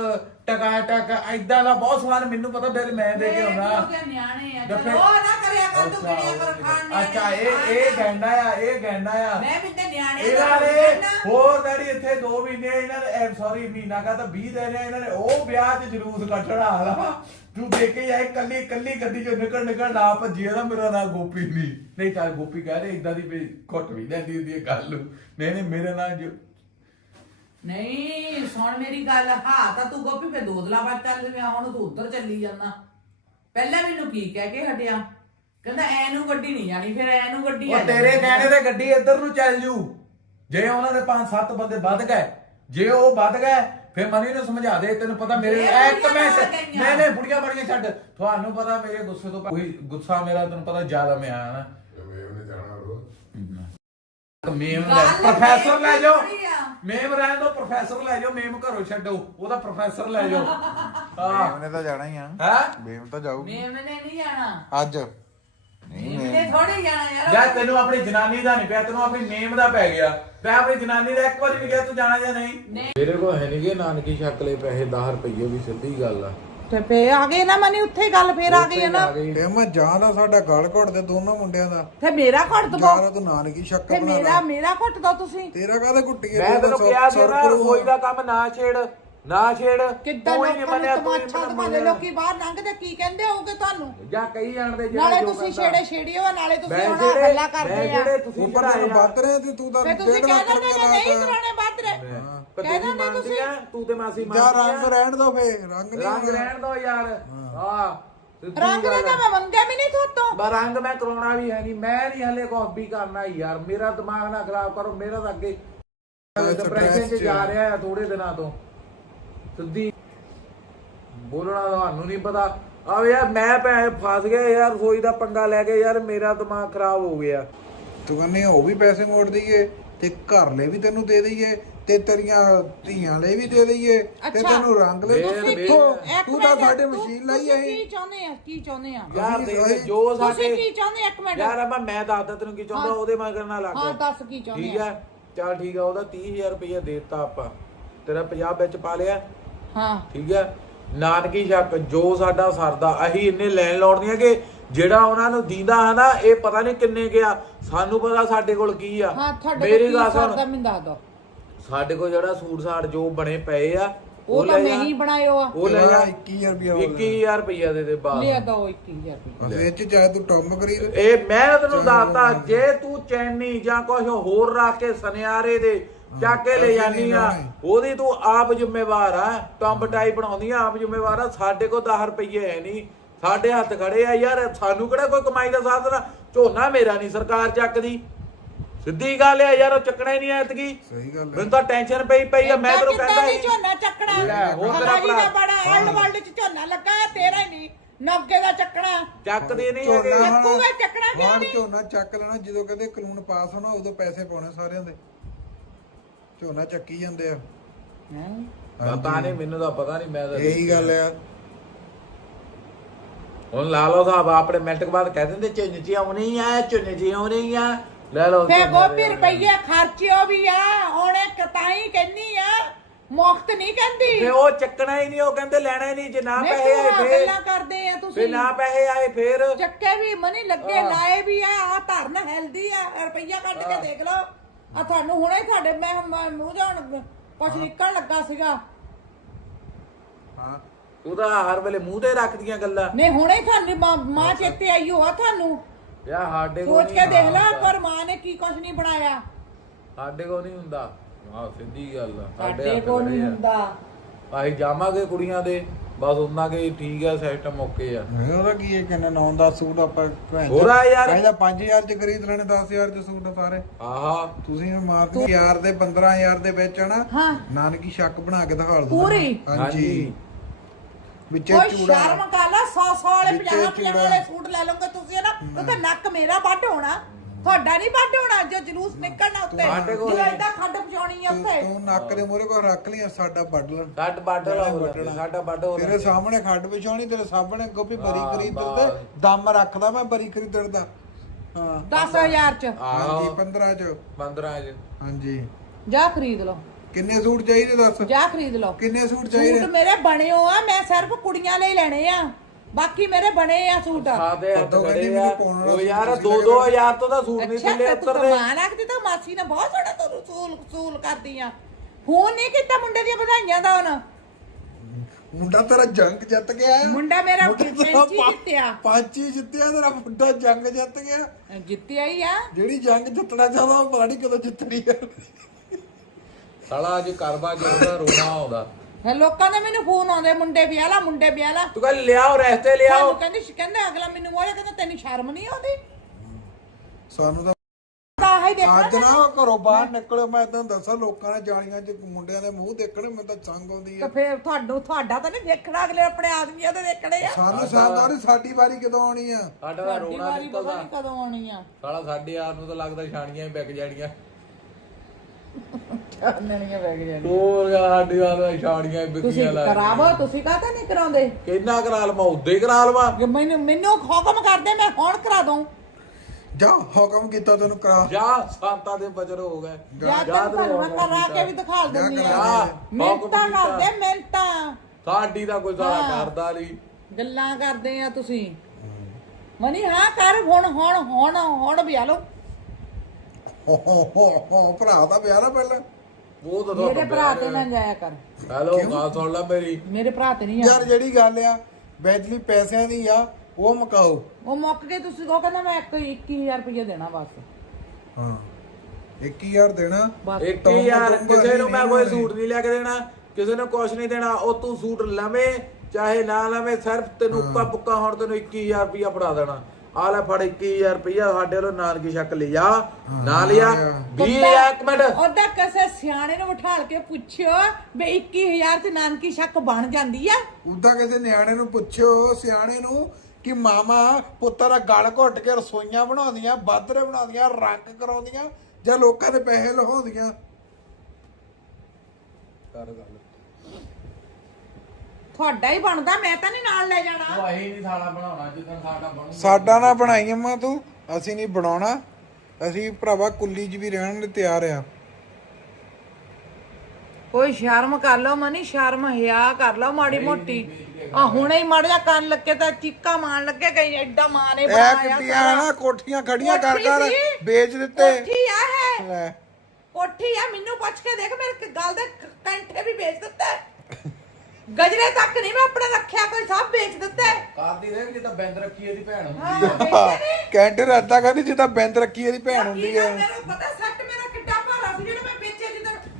ਟਕਾ ਟਕ ਐਦਾਂ ਦਾ ਬਹੁਤ ਸਮਾਨ ਮੈਨੂੰ ਪਤਾ ਬਿੱਲ ਮੈਂ ਦੇ ਕੇ ਆਉਣਾ। ਉਹਦੇ ਨਿਆਣੇ ਆ। ਤੇ ਚਲੋ ਫਿਰ- ਉਹ ਨਾ ਕਰਿਆ ਕਰ ਤੂੰ ਕਿਹੜੀਆਂ ਕਰ ਖਾਣ ਨਿਆਣੇ ਅੱਛਾ ਇਹ ਇਹ ਗੈਂਡਾ ਆ ਇਹ ਗੈਂਡਾ ਆ। ਮੈਂ ਵੀ ਤੇ ਨਿਆਣੇ ਇਹਨਾਂ ਨੇ। ਹੋਰ ਡੈਡੀ ਇੱਥੇ 2 ਮਹੀਨੇ ਇਹਨਾਂ ਨੇ ਸੌਰੀ ਮਹੀਨਾ ਕਾ ਤਾਂ 20 ਦਿਨ ਇਹਨਾਂ ਨੇ ਉਹ ਵਿਆਹ 'ਚ ਜਲੂਸ ਕੱਢਣਾ। ਹਾਲਾ ਤੂੰ ਦੇਖ ਕੇ ਜਾਏ ਕੱਲੀ ਕੱਲੀ ਗੱਡੀ 'ਚੋਂ ਨਿਕਲ ਨਿਕਲ ਨਾ ਭੱਜੀ ਇਹਦਾ ਮੇਰਾ ਨਾਂ ਗੋਪੀ ਨਹੀਂ ਨਹੀਂ ਚੱਲ ਗੋਪੀ ਕਹਿ ਰਹੇ ਇਦਾਂ ਦੀ ਵੀ ਘੁੱਟ ਵੀ ਲੈਂਦੀ ਹੁੰਦੀ ਹੈ ਗੱਲ। ਨੂੰ ਨਹੀਂ ਨਹੀਂ ਮੇਰੇ ਨਾਲ ਜੋ ਨਹੀਂ ਸੁਣ ਮੇਰੀ ਗੱਲ ਹਾਂ ਤਾਂ ਤੂੰ ਗੋਪੀ ਫੇ ਦੋਦਲਾ ਬਾਤ ਚੱਲ ਰਿਹਾ ਹੁਣ ਤੂੰ ਉੱਧਰ ਚੱਲੀ ਜਾਂਦਾ। ਪਹਿਲਾਂ ਮੈਨੂੰ ਕੀ ਕਹਿ ਕੇ ਹਟਿਆ? ਕਹਿੰਦਾ ਐ ਨੂੰ ਗੱਡੀ ਨਹੀਂ ਜਾਣੀ ਫਿਰ ਐ ਨੂੰ ਗੱਡੀ ਆ ਉਹ ਤੇਰੇ ਕਹਿਣੇ ਤੇ ਗੱਡੀ ਇੱਧਰ ਨੂੰ ਚੱਲ ਜੂ। ਜੇ ਉਹਨਾਂ ਦੇ ਪੰਜ ਸੱਤ ਬੰਦੇ ਵੱਧ ਗਏ ਜੇ ਉਹ ਵੱਧ ਗਏ ਫਿਰ ਮਨੀ ਨੂੰ ਸਮਝਾ ਦੇ ਤੈਨੂੰ ਪਤਾ ਮੇਰੇ ਇਹ ਇੱਕ ਬੁੜੀਆਂ ਮਿੰਟ ਨਾਲ ਗਈਆਂ। ਨਹੀਂ ਨਹੀਂ ਬੁੜੀਆਂ ਬੜੀਆਂ ਛੱਡ। ਤੁਹਾਨੂੰ ਪਤਾ ਮੇਰੇ ਗੁੱਸੇ ਤੋਂ ਕੋਈ ਗੁੱਸਾ ਮੇਰਾ ਤੈਨੂੰ ਪਤਾ ਜ਼ਿਆਦਾ ਮੈਂ ਆਇਆ ਨਾ ਮੇਮ ਲੈ ਪ੍ਰੋਫੈਸਰ ਲੈ ਜਾਓ। ਮੇਮ ਰਹਿਣ ਦੋ ਪ੍ਰੋਫੈਸਰ ਲੈ ਜਾਓ ਮੇਮ ਘਰੋਂ ਛੱਡੋ। ਉਹਦਾ ਪ੍ਰੋਫੈਸਰ ਲੈ ਜਾਓ। ਹਾਂ। ਬੇਮ ਨੇ ਤਾਂ ਜਾਣਾ ਹੀ ਆ। ਹੈ? ਬੇਮ ਤਾਂ ਜਾਊਗੀ। ਮੇਮ ਨੇ ਨਹੀਂ ਜਾਣਾ। ਅੱਜ। ਨਹੀਂ ਨੇ ਥੋੜੀ ਜਾਣਾ ਯਾਰ। ਯਾਰ ਤੈਨੂੰ ਆਪਣੀ ਜਨਾਨੀ ਦਾ ਨਹੀਂ ਪਿਆ ਤੈਨੂੰ ਆਪਣੀ ਨੇਮ ਦਾ ਪੈ ਗਿਆ। ਤੈਂ ਆਪਣੀ ਜਨਾਨੀ ਦਾ ਇੱਕ ਵਾਰੀ ਵੀ ਕਿਹਾ ਤੂੰ ਜਾਣਾ ਜਾਂ ਨਹੀਂ? ਨਹੀਂ। ਮੇਰੇ ਕੋਲ ਹੈ ਨਹੀਂਗੇ ਨਾਨਕੀ ਸ਼ਕਲੇ ਪੈਸੇ 10 ਰੁਪਏ ਵੀ ਸਿੱਧੀ ਗੱਲ ਆ। ਤੇ ਫੇ ਆ ਗਏ ਨਾ ਮਨੀ ਉੱਥੇ ਹੀ ਗੱਲ ਫੇਰ ਆ ਗਈ ਹੈ ਨਾ। ਤੇ ਮੈਂ ਜਾਂ ਦਾ ਸਾਡਾ ਗਲ ਘੁੱਟ ਦੇ ਦੋਨੋਂ ਮੁੰਡਿਆਂ ਦਾ। ਤੇ ਮੇਰਾ ਘੁੱਟ ਦਬੋ ਯਾਰ ਤੂੰ ਨਾਨਕੀ ਸ਼ੱਕ ਤੇ ਬਣਾ ਮੇਰਾ ਮੇਰਾ ਘੁੱਟ ਦੋ ਤੁਸੀਂ। ਤੇਰਾ ਕਾਹਦੇ ਘੁੱਟੀ ਮੈਂ ਤੈਨੂੰ ਕਿਹਾ ਸੀ ਨਾ ਕੋਈ ਦਾ ਕੰਮ ਨਾ ਛੇੜ। ਨਾ ਛੇੜ। ਕਿੱਦਾਂ ਤੂੰ ਹੀ ਨੀ ਲੋਕਾਂ ਮੰਨਿਆ, ਨੂੰ ਤੂੰ ਹੀ ਤਮਾਸ਼ਾ ਨੀ ਦਿਖਾਉਂਦੇ ਮੰਨਿਆ। ਲੋਕੀ ਬਾਹਰ ਲੰਘਦੇ ਕੀ ਕਹਿੰਦੇ ਹੋਗੇ ਤੁਹਾਨੂੰ? ਜਾਂ ਕਈ ਜਾਣਦੇ ਜਿਹੜਾ ਨਾਲੇ ਜੋ ਤੁਸੀਂ। ਛੇੜੇ ਛੇੜਿਓ ਨਾਲੇ ਤੁਸੀਂ ਮੈਂ ਹੁਣ ਜਿਹੜੇ- ਗੱਲਾਂ ਮੈਂ ਕਰਦੇ ਆ। ਜਿਹੜੇ ਤੁਸੀਂ ਉੱਪਰ ਤੈਨੂੰ ਚੜਾਏ ਆ। ਵੱਧ ਰਹੇ ਤੇ ਤੂੰ ਤਾਂ ਫੇ ਤੁਸੀਂ ਡੇਢ ਲੱਖ ਨਹੀਂ ਲਾਤਾ। ਕਰਾਣੇ ਵੱਧ ਰਹੇ। ਕਹਿ ਤੂੰ ਦਿੰਦੇ ਮੰਨਦੀ ਤੁਸੀਂ। ਆ ਤੂੰ ਤੇ ਮਾਸੀ ਜਾਂ ਮੰਨਦੀ ਰੰਗ ਆ ਰਹਿਣ ਦੋ ਫੇ ਰੰਗ ਨਹੀਂ ਰੰਗ ਹੋਣਾ। ਰਹਿਣ ਦੋ ਯਾਰ। ਸਿੱਧੀ ਰੰਗ ਗੱਲ ਆ। ਤਾਂ ਮੈਂ ਮੰਗਿਆ ਵੀ ਨਹੀਂ ਤੁਹਾਤੋਂ। ਬਾ ਰੰਗ ਮੈਂ ਕਰਾਉਣਾ ਵੀ ਹੈ ਨਹੀਂ ਮੈਂ ਨਹੀਂ ਹਲੇ ਕਾਪੀ ਕਰਨਾ ਯਾਰ। ਮੇਰਾ ਦਿਮਾਗ ਨਾ ਖਰਾਬ ਕਰੋ ਮੇਰਾ ਤਾਂ ਅੱਗੇ ਡਿਪਰੈਸ਼ਨ ਚ ਜਾ ਰਿਹਾ ਹੈ ਥੋੜੇ ਦਿਨਾਂ ਤੋਂ। ਸਿੱਧੀ ਬੋਲਣਾ ਤੁਹਾਨੂੰ ਨਹੀਂ ਪਤਾ। ਆ ਯਾਰ ਮੈਂ ਭੈ ਫਸ ਗਿਆ ਯਾਰ ਰਸੋਈ ਦਾ ਪੰਗਾ ਲੈ ਕੇ ਯਾਰ ਮੇਰਾ ਦਿਮਾਗ ਖਰਾਬ ਹੋ ਗਿਆ। ਤੂੰ ਕਹਿੰਦੇ ਉਹ ਵੀ ਪੈਸੇ ਮੋੜ ਦਈਏ ਤੇ ਘਰ ਲਈ ਵੀ ਤੈਨੂੰ ਦੇ ਦਈਏ ਤੇ ਤੇਰੀਆਂ ਧੀਆਂ ਲਈ ਵੀ ਦੇ ਦਈਏ ਤੇ। ਤੈਨੂੰ ਰੰਗ? ਇੱਕ ਤੂੰ ਤਾਂ ਸਾਡੇ ਮਸ਼ੀਨ ਲਾਈ ਹੈ ਕੀ ਚਾਹੁੰਦੇ ਆ ਕੀ ਚਾਹੁੰਦੇ ਆ? ਯਾਰ ਦੇਖ ਜੋ ਸਾਡੇ ਕੀ ਚਾਹੁੰਦੇ ਆ? ਇੱਕ ਮਿੰਟ। ਯਾਰ ਆਪਾਂ ਮੈਂ ਦੱਸਦਾ ਤੈਨੂੰ ਕੀ ਚਾਹੁੰਦਾ। ਉਹਦੇ ਮਗਰ ਨਾ ਲੱਗ। ਹਾਂ ਦੱਸ ਕੀ ਚਾਹੁੰਦੇ ਠੀਕ ਆ? ਚੱਲ ਠੀਕ ਹੈ ਉਹਦਾ 30000 ਰੁਪਇਆ ਦੇਤਾ ਆਪਾਂ। ਤੇਰਾ 50 ਵਿੱਚ ਪਾ ਲਿਆ। ਹਾਂ। ਠੀਕ ਹੈ? ਨਾਨਕੀ ਸ਼ੱਕ ਜੋ ਸਾਡਾ ਸਰਦਾ ਅਸੀਂ ਇੰਨੇ ਲੈਣ ਲਾਉਣੀਆਂ ਕਿ ਜਿਹੜਾ ਉਹਨਾਂ ਨੂੰ ਦੀਂਦਾ ਹੈ ਨਾ ਇਹ ਪਤਾ ਨਹੀਂ ਕਿੰਨੇ ਗਿਆ ਸਾਨੂੰ ਪਤਾ ਸਾਡੇ ਕੋਲ ਕੀ ਆ। ਹਾਂ ਤੁਹਾਡੇ ਮੇਰੀ ਕੋਲ ਗੱਲ ਕੀ ਸੁਣ। ਕਰਦਾ ਮੈਨੂੰ ਦੱਸ ਦੋ ਸਾਡੇ ਕੋਲ ਜਿਹੜਾ ਸੂਟ ਸਾਟ ਜੋ ਬਣੇ ਪਏ ਆ ਉਹ ਤਾਂ ਮੈਂ। ਹੀ ਬਣਾਇਓ ਆ ਉਹ ਲੈ ਜਾ। 21000 ਰੁਪਇਆ ਹੋਰ ਲੈ। 21000 ਰੁਪਇਆ ਦੇ ਦੇ ਬਾਅਦ। ਲਿਆ ਦੋ 21000 ਰੁਪਏ ਬਸ ਇਹ ਚ ਚਾਹੇ ਤੂੰ ਟੰਮ ਕਰੀ। ਇਹ ਮੈਂ ਤੈਨੂੰ ਦੱਸਦਾ ਜੇ ਤੂੰ ਚੈਨੀ ਜਾਂ ਕੁਝ ਹੋਰ ਰੱਖ ਕੇ ਸੁਨਿਆਰੇ ਦੇ ਚੱਕ ਕੇ ਲੈ ਜਾਨੀ ਆ। ਉਹਦੀ ਤੂੰ ਆਪ ਜ਼ਿੰਮੇਵਾਰ ਆ। ਟੰਬ ਟਾਈ ਬਣਾਉਂਦੀ ਆ ਆਪ ਜ਼ਿੰਮੇਵਾਰ ਆ। ਸਾਡੇ ਕੋਲ 10 ਰੁਪਏ ਹੈ ਨਹੀਂ। ਸਾਡੇ ਹੱਥ ਖੜੇ ਆ ਯਾਰ ਸਾਨੂੰ ਕਿਹੜਾ ਕੋਈ ਕਮਾਈ ਦਾ ਸਾਧਨ ਆ? ਝੋਨਾ ਮੇਰਾ ਨਹੀਂ ਸਰਕਾਰ ਚੱਕਦੀ। ਸਿੱਧੀ ਗੱਲ ਆ ਯਾਰ ਉਹ ਚੱਕਣਾ ਹੀ ਨਹੀਂ ਐਤਕੀ। ਸਹੀ ਗੱਲ ਹੈ ਮੈਨੂੰ ਤਾਂ ਟੈਨਸ਼ਨ ਪਈ ਪਈ ਆ ਮੈਂ ਤੈਨੂੰ ਕਹਿੰਦਾ ਨਹੀਂ ਸੀ। ਝੋਨਾ ਚੱਕਣਾ? ਲੈ, ਹੋਰ ਤੇਰਾ ਭਰਾ। ਬੜਾ ਆਲਡ ਵਰਲਡ ਚ ਝੋਨਾ ਲੱਗਾ ਹੈ, ਤੇਰਾ ਹੀ ਨਹੀਂ। ਨੱਗੇ ਦਾ ਚੱਕਣਾ। ਚੱਕਦੇ ਨਹੀਂ ਹੈਗੇ। ਚੱਕੂਗਾ, ਚੱਕਣਾ ਕਿਉਂ ਨਹੀਂ? ਝੋਨਾ ਚੱਕ ਲੈਣਾ ਜਦੋਂ ਕਹਿੰਦੇ ਕਾਨੂੰਨ ਪਾਸ ਹੋਣਾ ਉਦੋਂ ਪੈਸੇ ਪਾਉਣੇ ਸਾਰਿਆਂ ਦੇ। ਝੋਨਾ ਚੱਕੀ ਜਾਂਦੇ ਆ। ਪਤਾ ਨਹੀਂ ਮੈਨੂੰ ਤਾਂ ਪਤਾ ਨਹੀਂ ਮੈਂ ਤਾਂ ਇਹੀ ਗੱਲ ਆ। ਹੁਣ ਲਾ ਲਓ ਸਾਹਿਬ ਆਪਣੇ ਮਿੰਟ ਕੇ ਬਾਅਦ ਕਹਿ ਦਿੰਦੇ ਚੁੰਨ ਚ ਆਉਣੀ ਆ ਚੁੰਨ ਚ ਆਉਣੀ ਆ। ਲੈ ਲਓ ਫੇ ਗੋਪੀ ਦੇ। ਰੁਪਈਏ ਖਰਚਿਓ ਵੀ ਆ ਉਹਨੇ ਕਤਾਈ ਕਹਿੰਨੀ ਆ ਮੁਫਤ ਨਹੀਂ ਕਹਿੰਦੀ। ਫੇ ਉਹ ਚੱਕਣਾ ਹੀ ਨਹੀਂ ਉਹ ਕਹਿੰਦੇ ਲੈਣਾ ਹੀ ਨਹੀਂ ਜੇ ਨਾ ਪੈਸੇ ਆਏ ਫੇਰ। ਗੱਲਾਂ ਕਰਦੇ ਆ ਫੇ ਤੁਸੀਂ ਨਾ ਪੈਸੇ ਆਏ ਫੇਰ। ਚੱਕੇ ਵੀ ਮਨੀ ਲੱਗੇ। ਲਾਏ ਵੀ ਆ ਆ ਧਰਨ ਹੈਲਦੀ ਆ ਰੁਪਈਆ ਕੱਢ ਕੇ ਦੇਖ ਲਓ। ਆ ਤੁਹਾਨੂੰ ਹੁਣੇ ਤੁਹਾਡੇ ਮੈਂ ਮੈਂ ਮੂੰਹ ਜਾਣ ਕੁਛ ਨਿਕਲਣ ਲੱਗਾ ਸੀਗਾ। ਹਾਂ। ਤਾਂ ਹਰ ਵੇਲੇ ਮੂੰਹ ਤੇ ਰੱਖਦੀਆਂ ਗੱਲਾਂ। ਨਹੀਂ ਹੁਣੇ ਤੁਹਾਨੂੰ ਮਾਂ- ਮਾਂ ਚੇਤੇ ਆਈ ਹੋ ਆ ਤੁਹਾਨੂੰ। ਯਾ ਸਾਡੇ ਕੋਲ ਸੋਚ ਨਹੀਂ ਕੇ ਦੇਖ ਲੈ ਹੁੰਦਾ। ਪਰ ਮਾਂ ਨੇ ਕੀ ਕੁਛ ਨਹੀਂ ਬਣਾਇਆ। ਸਾਡੇ ਕੋਲ ਨਹੀਂ ਹੁੰਦਾ। ਆਹ ਸਿੱਧੀ ਗੱਲ ਆ। ਸਾਡੇ ਹੱਥ ਕੋਲ ਨਹੀਂ ਆ। ਹੁੰਦਾ। ਅਸੀਂ ਜਾਵਾਂਗੇ ਕੁੜੀਆਂ ਦੇ। ਬਸ ਉਹਨਾਂ ਕੇ ਠੀਕ ਆ ਸਿਸਟਮ ਓਕੇ ਆ ਉਹਦਾ ਕੀ ਹੈ ਕਿੰਨਾ 9-10 ਸੂਟ ਆਪਾਂ ਭੈਣ ਹੋਰ ਆ ਯਾਰ। ਕਹਿੰਦਾ 5000 ਚ ਖਰੀਦ ਲੈਣੇ 10000 ਚ ਸੂਟ ਸਾਰੇ ਆਹਾ ਤੁਸੀਂ ਮਾਰਦੇ ਯਾਰ ਦੇ 15000 ਦੇ ਵਿੱਚ ਨਾ ਹਾਂ ਨਾਨਕੀ ਸ਼ੱਕ ਬਣਾ ਕੇ ਦਿਖਾ ਲਓ ਪੂਰੀ? ਹਾਂਜੀ ਵਿੱਚੇ ਕੋਈ ਚੂੜਾ ਸ਼ਰਮ ਕਰ ਲੈ 100 100 ਵਾਲੇ ਵਿੱਚੇ 50 50 ਚੂੜਾ। ਵਾਲੇ ਸੂਟ ਲੈ ਲਓਗੇ ਤੁਸੀਂ ਨਾ ਉਹ ਤਾਂ ਨੱਕ ਮੇਰਾ ਵੱਢ ਹੋਣਾ ਤੁਹਾਡਾ ਨਹੀਂ ਵੱਢ ਹੋਣਾ ਜੋ ਜਲੂਸ ਨਿਕਲਣਾ ਉੱਤੇ। ਸਾਡੇ ਕੋਲ। ਏਦਾਂ ਖੱਡ ਪਛਾਉਣੀ ਆ ਉੱਤੇ। ਤੂੰ ਨੱਕ ਦੇ ਮੂਹਰੇ ਕੋਲ ਰੱਖ ਲਈ ਸਾਡਾ ਵੱਢ ਲੈਣ। ਕੱਟ ਬਾਟਲ ਹੋ ਵੱਢਣਾ। ਸਾਡਾ ਬਾਟਲ ਹੋ ਤੇਰੇ ਸਾਹਮਣੇ ਖੱਡ ਵਿਛਾਉਣੀ ਤੇਰੇ ਸਾਹਮਣੇ ਗੋਪੀ ਬਰੀ ਵਾਹ, ਖਰੀਦਣ ਵਾਹ। ਦਮ ਰੱਖਦਾ ਮੈਂ ਬਰੀ ਖਰੀਦਣ ਦਾ। ਹਾਂ 10000 ਚ। ਹਾਂਜੀ ਆਹੋ। 15 ਚ। 15 ਚ। ਹਾਂਜੀ। ਜਾ ਖਰੀਦ ਲਓ। ਕਿੰਨੇ ਸੂਟ ਚਾਹੀਦੇ ਦੱਸ? ਜਾ ਖਰੀਦ ਲਓ। ਕਿੰਨੇ ਸੂਟ ਚਾਹੀਦੇ? ਸੂਟ ਮੇਰੇ ਬਣੇ ਹੋ ਆ ਮੈਂ ਸਿਰਫ ਕੁੜੀਆਂ ਲਈ ਲੈਣੇ ਆ। ਬਾਕੀ ਮੇਰੇ ਬਣੇ ਆ ਸੂਟ। ਸਾਦੇ ਹੱਥ ਉਦੋਂ ਕਹਿੰਦੀ ਖੜੇ ਆ। ਮੈਨੂੰ ਪਾਉਣ ਵਾਲਾ ਉਹ ਯਾਰ ਸੂਟ 2 ਸੀ 2000 ਤੋਂ ਤਾਂ ਸੂਟ ਨਹੀਂ ਅੱਛਾ ਥੱਲੇ ਤੇ ਤੂੰ ਉਤਰਦੇ। ਕਮਾਲ ਰੱਖਦੀ ਤਾਂ ਮਾਸੀ ਨੇ ਬਹੁਤ ਸੋਹਣਾ ਤੈਨੂੰ ਸੂਲ ਸੂਲ ਕਰਦੀ ਆ ਨਹੀਂ ਕੀਤਾ ਮੁੰਡੇ ਦੀਆਂ ਵਧਾਈਆਂ ਦਾ ਹੁਣ? ਮੁੰਡਾ ਤੇਰਾ ਜੰਗ ਜਿੱਤ ਗਿਆ ਮੁੰਡਾ ਮੇਰਾ ਜਿੱਤਿਆ। ਪਾਂਚੀ ਜਿੱਤਿਆ ਤੇਰਾ ਮੁੰਡਾ ਜੰਗ ਜਿੱਤ ਗਿਆ। ਜਿੱਤਿਆ ਹੀ ਆ। ਜਿਹੜੀ ਜੰਗ ਜਿੱਤਣਾ ਚਾਹਦਾ ਉਹ ਪਤਾ ਨਹੀਂ ਕਦੋਂ ਜਿੱਤਣੀ ਹੈ ਸਾਲਾ ਅੱਜ ਕਰਵਾ ਜਾਂਦਾ ਰੋਣਾ ਆਉਂਦਾ। ਫਿਰ ਲੋਕਾਂ ਦੇ ਮੈਨੂੰ ਫੋਨ ਆਉਂਦੇ ਮੁੰਡੇ ਵਿਆਹ ਲਾ ਮੁੰਡੇ ਵਿਆਹ ਲਾ। ਤੂੰ ਕਹਿੰਦਾ ਲਿਆਓ ਰਸਤੇ ਲਿਆਓ। ਸਾਨੂੰ ਕਹਿੰਦੀ ਕਹਿੰਦਾ ਅਗਲਾ ਮੈਨੂੰ ਉਹ ਕਹਿੰਦਾ ਤੈਨੂੰ ਸ਼ਰਮ ਨਹੀਂ ਆਉਂਦੀ? ਸਾਨੂੰ ਤਾਂ ਤਾਂ ਆਹੀ ਦੇਖਣਾ ਅੱਜ ਨਾ ਘਰੋਂ ਬਾਹਰ ਨਿਕਲਿਓ ਮੈਂ ਤੁਹਾਨੂੰ ਦੱਸਾਂ ਲੋਕਾਂ ਨੇ ਜਾਲੀਆਂ 'ਚ ਮੁੰਡਿਆਂ ਦੇ ਮੂੰਹ ਦੇਖਣੇ ਮੈਨੂੰ ਤਾਂ ਸੰਗ ਆਉਂਦੀ ਤਾਂ ਹੈ ਫੇਰ ਤੁਹਾਨੂੰ ਤੁਹਾਡਾ ਤਾਂ ਨਹੀਂ ਦੇਖਣਾ ਅਗਲੇ ਆਪਣੇ ਆਦਮੀਆਂ ਦੇ ਦੇਖਣੇ ਆ। ਸਾਨੂੰ ਆਉਂਦੀ ਸਾਡੀ ਵਾਰੀ ਕਦੋਂ ਆਉਣੀ ਆ? ਸਾਡਾ ਤਾਂ ਰੋਣਾ ਵਾਰੀ ਪਤਾ ਨਿਕਲਦਾ ਨਹੀਂ ਕਦੋਂ ਆਉਣੀ ਆ। ਸਾਲਾ ਸਾਡੇ ਯਾਰ ਨੂੰ ਤਾਂ ਲੱਗਦਾ ਛਾਣੀਆਂ ਹੀ ਵਿਕ ਜਾਣੀਆਂ। ਚਾਨਣੀਆਂ ਵਗ ਜਾਣੀ ਹੋਰ ਯਾਰ ਸਾਡੇ ਛਾਣੀਆਂ ਹੀ ਤੁਸੀਂ ਵਿਕੀਆਂ ਲਾ ਕਰਾਵੋ ਤੁਸੀਂ ਕਾਹਤੇ ਨਹੀਂ ਕਰਾਉਂਦੇ? ਕਿੰਨਾ ਕਰਾ ਲਵਾਂ ਉਦੇ ਹੀ ਕਰਾ ਲਵਾਂ। ਜੇ ਮੈਨੂੰ ਮੈਨੂੰ ਹੁਕਮ ਕਰਦੇ ਮੈਂ ਹੁਣ ਕਰਾ ਦੂੰ ਜਾ ਹੁਕਮ ਕੀਤਾ ਤੈਨੂੰ ਕਰਾ। ਜਾ ਸੰਤਾਂ ਦੇ ਬਜਰ ਹੋ ਗਏ। ਜਾਂ ਜਾ ਤਾਂ ਤੁਹਾਨੂੰ ਮੈਂ ਕਰਾ ਕੇ ਵੀ ਦਿਖਾ ਦਿੰਦੀ ਜਾ ਆ। ਮਿੰਟਾਂ ਹੁਕਮ ਕੀਤਾ। ਕਰਦੇ ਮਿੰਟਾਂ। ਸਾਡੀ ਦਾ ਕੋਈ ਸਾਲਾ ਹਾਂ। ਕਰਦਾ ਨਹੀਂ। ਗੱਲਾਂ ਕਰਦੇ ਆ ਤੁਸੀਂ। ਮਨੀ ਹਾਂ ਕਰ ਹੁਣ ਹੁਣ ਹੁਣ ਹੁਣ ਵਿਆਹ ਲਓ। ਹੋ ਹੋ ਹੋ ਹੋ ਭਰਾ ਦਾ ਵਿਆਹ ਨਾ ਪਹਿਲਾਂ। ਉਹ ਤਾਂ ਮੇਰੇ ਭਰਾ ਤੇ ਨਾ ਜਾਇਆ ਕਰ। ਹੈਲੋ ਗੱਲ ਸੁਣ ਲੈ ਮੇਰੀ। ਮੇਰੇ ਭਰਾ ਤੇ ਨਹੀਂ ਯਾਰ ਆ ਜਿਹੜੀ ਗੱਲ ਆ ਬੈਜਲੀ ਪੈਸਿਆਂ ਦੀ ਆ ਉਹ ਮਕਾਓ। ਉਹ ਮੁੱਕ ਗਏ ਤੁਸੀਂ ਉਹ ਕਹਿੰਦਾ ਮੈਂ ਇੱਕ 21000 ਰੁਪਏ ਦੇਣਾ ਬਸ। ਹਾਂ 21000 ਦੇਣਾ। ਬਸ। ਇੱਕ ਟੌਂਗਾ ਯਾਰ ਟੌਂਗਾ ਕਿਸੇ ਨੂੰ ਨਹੀਂ ਮੈਂ ਕੋਈ ਲੈਣੇ। ਸੂਟ ਨਹੀਂ ਲੈ ਕੇ ਦੇਣਾ ਕਿਸੇ ਨੂੰ ਕੁਝ ਨਹੀਂ ਦੇਣਾ ਉਹ ਤੂੰ ਸੂਟ ਲਵੇਂ ਚਾਹੇ ਨਾ ਲਵੇਂ ਸਿਰਫ ਤੈਨੂੰ ਉੱਕਾ ਪੁੱਕਾ ਹੁਣ ਤੈਨੂੰ 21000 ਰੁਪਇਆ ਫੜਾ ਦੇਣਾ। ਆ ਲੈ ਫੜ 21000 ਰੁਪਇਆ ਸਾਡੇ ਵੱਲੋਂ ਨਾਨਕੀ ਛੱਕ ਲਿਆ। ਨਾ ਲਿਆ। ਲਿਆ। 20000 ਇੱਕ ਮਿੰਟ। ਉਹਦਾ ਕਿਸੇ ਸਿਆਣੇ ਨੂੰ ਬਿਠਾਲ ਕੇ ਪੁੱਛਿਓ ਵੀ 21000 ਚ ਨਾਨਕੀ ਸ਼ੱਕ ਬਣ ਜਾਂਦੀ ਆ। ਉਦਾਂ ਕਿਸੇ ਨਿਆਣੇ ਨੂੰ ਪੁੱਛਿਓ ਸਿਆਣੇ ਨੂੰ ਕਿ ਮਾਮਾ ਪੁੱਤਰ ਦਾ ਗਲ ਘੁੱਟ ਕੇ ਰਸੋਈਆਂ ਬਣਾਉਂਦੀਆਂ ਬਾਦਰੇ ਬਣਾਉਂਦੀਆਂ ਰੰਗ ਕਰਾਉਂਦੀਆਂ ਜਾਂ ਲੋਕਾਂ ਦੇ ਪੈਸੇ ਲਹਾਉਂਦੀਆਂ। ਕਰ ਗੱਲ। ਤੁਹਾਡਾ ਹੀ ਬਣਦਾ ਮੈਂ ਤਾਂ ਨਹੀਂ ਨਾਲ ਲੈ ਜਾਣਾ। ਉਹ ਅਸੀਂ ਨਹੀਂ ਸਾਲਾ ਬਣਾਉਣਾ ਜਿੱਦਣ ਸਾਡਾ ਬਣੂ। ਸਾਡਾ ਨਾ ਬਣਾਈ ਅੰਮਾ ਤੂੰ ਅਸੀਂ ਨਹੀਂ ਬਣਾਉਣਾ। ਅਸੀਂ ਭਰਾਵਾ ਕੁੱਲੀ 'ਚ ਵੀ ਰਹਿਣ ਲਈ ਤਿਆਰ ਆ। ਕੋਈ ਸ਼ਰਮ ਕਰ ਲਓ ਮਨੀ ਸ਼ਰਮ ਹਿਆ ਕਰ ਲਓ ਮਾੜੀ ਮੋਟੀ। ਆ ਹੁਣੇ ਹੀ ਮੜ ਜਾ ਕੰਨ ਲੱਗੇ ਤਾਂ ਚੀਕਾ ਮਾਰਨ ਲੱਗੇ ਕਈ ਐਡਾ ਮਾਂ ਨੇ ਇਹ ਬਣਾਇਆ ਕਿੱਡੀਆਂ ਨਾ ਕੋਠੀਆਂ ਖੜੀਆਂ ਕਰ ਕਰ ਸੀ। ਵੇਚ ਦਿੱਤੇ। ਕੋਠੀ ਆ ਹੈ ਲੈ। ਕੋਠੀ ਆ ਮੈਨੂੰ ਪੁੱਛ ਕੇ ਦੇਖ ਮੇਰੇ ਗੱਲ ਦੇ ਕ- ਕੈਂਠੇ ਵੀ ਵੇਚ ਦਿੱਤੇ। ਗਜਰੇ ਤੱਕ ਨਹੀਂ ਮੈਂ ਆਪਣੇ ਰੱਖਿਆ ਕੋਈ ਸਭ ਵੇਚ ਦਿੱਤੇ ਕਰਦੀ ਰਹੇ ਜਿੱਦਾਂ ਬੰਦ ਰੱਖੀ ਇਹਦੀ ਭੈਣ ਹੁੰਦੀ ਹਾਂ। ਕੈਂਟਰ ਰੱਦਾ ਕਹਿੰਦੀ ਜਿੱਦਾਂ ਬਿੰਦ ਰੱਖੀ ਇਹਦੀ ਭੈਣ ਹੁੰਦੀ ਹੈ। ਮੇਰਾ ਪਤਾ ਸੱਟ ਮੇਰਾ ਕਿੱਡਾ ਭਾਰਾ ਸੀ ਜਿਹੜਾ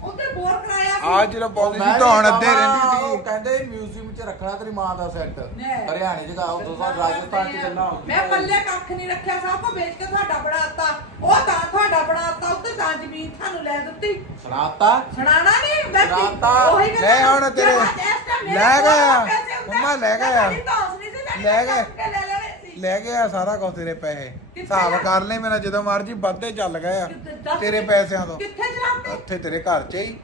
ਉਧਰ ਬੋਰ ਕਰਾਇਆ ਸੀ ਆ ਜਿਹੜਾ ਬੋਲਦੀ ਮੈਂ ਸੀ ਧੌਣ ਵੀ ਅੱਧੇ ਰਹਿੰਦੀ ਉਹ ਸੀ ਕਹਿੰਦੇ ਮਿਊਜ਼ੀਅਮ 'ਚ ਰੱਖਣਾ ਤੇਰੀ ਮਾਂ ਦਾ ਸੈੱਟ ਨੇ। ਹਰਿਆਣੇ 'ਚ ਗਾਉ ਤੋਂ ਬਾਅਦ ਰਾਜਸਥਾਨ 'ਚ ਚੱਲਣਾ ਮੈਂ ਪੱਲੇ ਕੱਖ ਨਹੀਂ ਰੱਖਿਆ ਸਭ ਕੋ ਵੇਚ ਕੇ ਤੁਹਾਡਾ ਬਣਾਤਾ ਉਹ ਤਾਂ ਤੁਹਾਡਾ ਬਣਾਤਾ ਉੱਤੇ ਤਾਂ ਜ਼ਮੀਨ ਤੁਹਾਨੂੰ ਲੈ ਦਿੱਤੀ ਸੁਣਾਤਾ ਸੁਣਾਣਾ ਨਹੀਂ ਮੈਂ ਸੁਣਾਤਾ। ਉਹੀ ਗੱਲ ਲੈ ਹੁਣ ਤੇਰੇ- ਲੈ ਗਿਆ। ਮੰਮਾ ਲੈ ਮੈਂ ਗਿਆ। ਨਹੀਂ ਲੈ ਕੇ ਲੈ ਗਿਆ ਸਾਰਾ ਕੁਝ ਤੇਰੇ ਪੈਸੇ। ਹਿਸਾਬ? ਕਰ ਲੈ ਮੇਰਾ ਜਦੋਂ ਮਰਜ਼ੀ ਵੱਧੇ ਚੱਲ ਗਏ ਆ। ਤੇਰੇ ਪੈਸਿਆਂ ਤੋਂ। ਕਿੱਥੇ ਜਰਾਤੇ ਉੱਥੇ ਤੇਰੇ ਘਰ 'ਚ ਹੀ।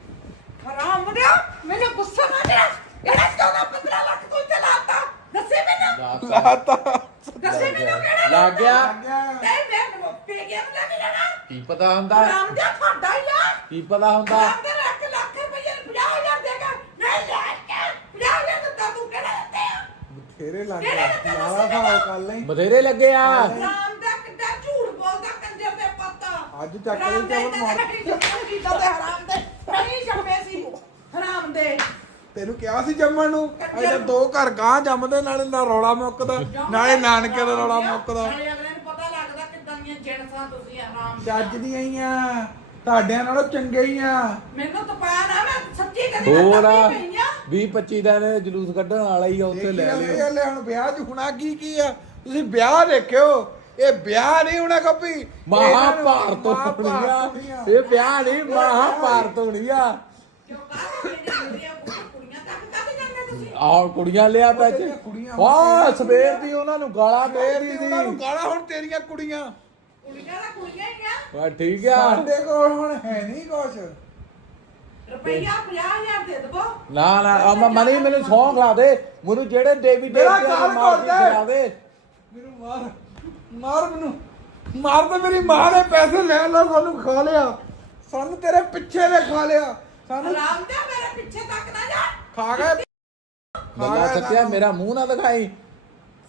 ਹਰਾਮ ਦਿਆ ਮੈਨੂੰ ਗੁੱਸਾ ਨਾ ਦਿਆ ਇਹਨੇ 14 15 ਲੱਖ ਤੂੰ ਚਲਾਤਾ ਦੱਸੇ ਮੈਨੂੰ। ਲਾਤਾ। ਦੱਸੇ ਮੈਨੂੰ ਕਿਹੜਾ ਲੱਗ ਗਿਆ। ਨਹੀਂ ਮੈਂ ਪੇ ਗਿਆ ਨਾ ਮਿਲਣਾ ਕੀ ਪਤਾ ਹੁੰਦਾ? ਹਰਾਮ ਦਿਆ ਤੁਹਾਡਾ ਹੀ ਆ। ਕੀ ਪਤਾ ਹੁੰਦਾ? ਹਰਾਮ ਦੇ ਲੱਖ ਲੱਖ ਰੁਪਏ 50000 ਦੇਗਾ ਨਹੀਂ ਲੈ ਕੇ। 50000 ਦਿੱਤਾ ਤੂੰ ਕਿਹੜਾ ਦਿੱਤੇ ਆ ਤੇਰੇ ਲੱਗ ਲੱਗੇ ਲਾਲਾ ਦੱਸੇ ਹਿਸਾਬ ਕਰ ਲੈ ਬਥੇਰੇ ਲੱਗੇ ਆ। ਹਰਾਮ ਦਾ ਕਿੱਡਾ ਝੂਠ ਬੋਲਦਾ ਕੰਜਰ ਦੇ ਪੱਤਾ। ਅੱਜ ਚੱਕ ਲਈ ਚਾਵਲ ਮਾਰ। ਤੇ ਨਹੀਂ ਜੰਮਣ ਕੀਤਾ ਤੇ ਹਰਾਮ ਦੇ ਨਹੀਂ ਜੰਮੇ ਸੀ। ਹਰਾਮ ਦੇ। ਤੈਨੂੰ ਕਿਹਾ ਸੀ ਜੰਮਣ ਨੂੰ? ਅਜੇ ਦੋ ਘਰ ਗਾਂ ਜੰਮਦੇ ਨਾਲੇ ਨਾ ਰੌਲਾ ਮੁੱਕਦਾ ਨਾਲੇ ਨਾਨਕੇ ਦਾ ਰੌਲਾ ਮੁੱਕਦਾ। ਨਾਲੇ ਅਗਲੇ ਨੂੰ ਪਤਾ ਲੱਗਦਾ ਕਿੱਦਾਂ ਦੀਆਂ ਜਿਣਸਾਂ ਤੁਸੀਂ ਹਰਾਮ ਚੱਜ ਦੀਆਂ ਹੀ ਆ। ਤੁਹਾਡਿਆਂ ਨਾਲੋਂ ਚੰਗੇ ਹੀ ਆ। ਮੈਨੂੰ ਤਾਂ ਪਾਇਆ ਨਾ ਮੈਂ ਸੱਚੀ ਕਰੀ ਹੋਰ ਆ। 20 25 ਦਾ ਨੇ ਜਲੂਸ ਕੱਢਣ ਵਾਲਾ ਹੀ ਆ ਉੱਥੇ ਲੈ ਲਿਓ। ਲੈ ਹੁਣ ਵਿਆਹ 'ਚ ਹੁਣਾ ਕੀ ਕੀ ਆ? ਤੁਸੀਂ ਵਿਆਹ ਦੇਖਿਓ ਇਹ ਵਿਆਹ ਨਹੀਂ ਹੋਣਾ ਕੱਪੀ ਮਹਾਭਾਰਤ ਹੋਣੀ ਆ। ਇਹ ਵਿਆਹ ਨਹੀਂ ਮਹਾਭਾਰਤ ਹੋਣੀ ਆ। ਆਹ ਕੁੜੀਆਂ ਲਿਆ ਕੁੜੀਆਂ ਵਾਹ ਸਵੇਰ ਦੀ ਉਹਨਾਂ ਨੂੰ ਗਾਲਾਂ ਦੇ ਰਹੀ ਉਹਨਾਂ ਨੂੰ ਸੀ ਗਾਲਾਂ ਹੁਣ ਤੇਰੀਆਂ ਕੁੜੀਆਂ। ਕੁੜੀਆਂ ਦਾ ਕੁੜੀਆਂ ਹੀ ਆ। ਵਾ ਠੀਕ ਆ। ਸਾਡੇ ਕੋਲ ਹੁਣ ਹੈ ਨਹੀਂ ਕੁਛ। ਰੁਪਈਆ 50000 ਦੇ ਦਵੋ। ਨਾ ਨਾ ਅਮਾ ਮਨੀ ਮੈਨੂੰ ਸੌਂ ਖਲਾ ਦੇ। ਮੈਨੂੰ ਜਿਹੜੇ ਦੇਵੀ ਮੇਰਾ ਗਾਲ ਘੋਟ ਦੇ। ਖਿਲਾ ਦੇ। ਮੈਨੂੰ ਮਾਰ ਮਾਰ ਮੈਨੂੰ। ਮਾਰ ਤੇ ਮੇਰੀ ਮਾਂ ਨੇ ਪੈਸੇ ਲੈ ਲੈ ਸਾਨੂੰ ਖਾ ਲਿਆ। ਸਾਨੂੰ ਤੇਰੇ ਪਿੱਛੇ ਨੇ ਖਾ ਲਿਆ। ਸਾਨੂੰ ਹਰਾਮ ਦੇ ਮੇਰੇ ਪਿੱਛੇ ਤੱਕ ਨਾ ਜਾ। ਖਾ ਗਏ। ਬੰਦਾ ਗਏ ਸੱਚਿਆ ਸਾਨੂੰ। ਮੇਰਾ ਮੂੰਹ ਨਾ ਦਿਖਾਈ।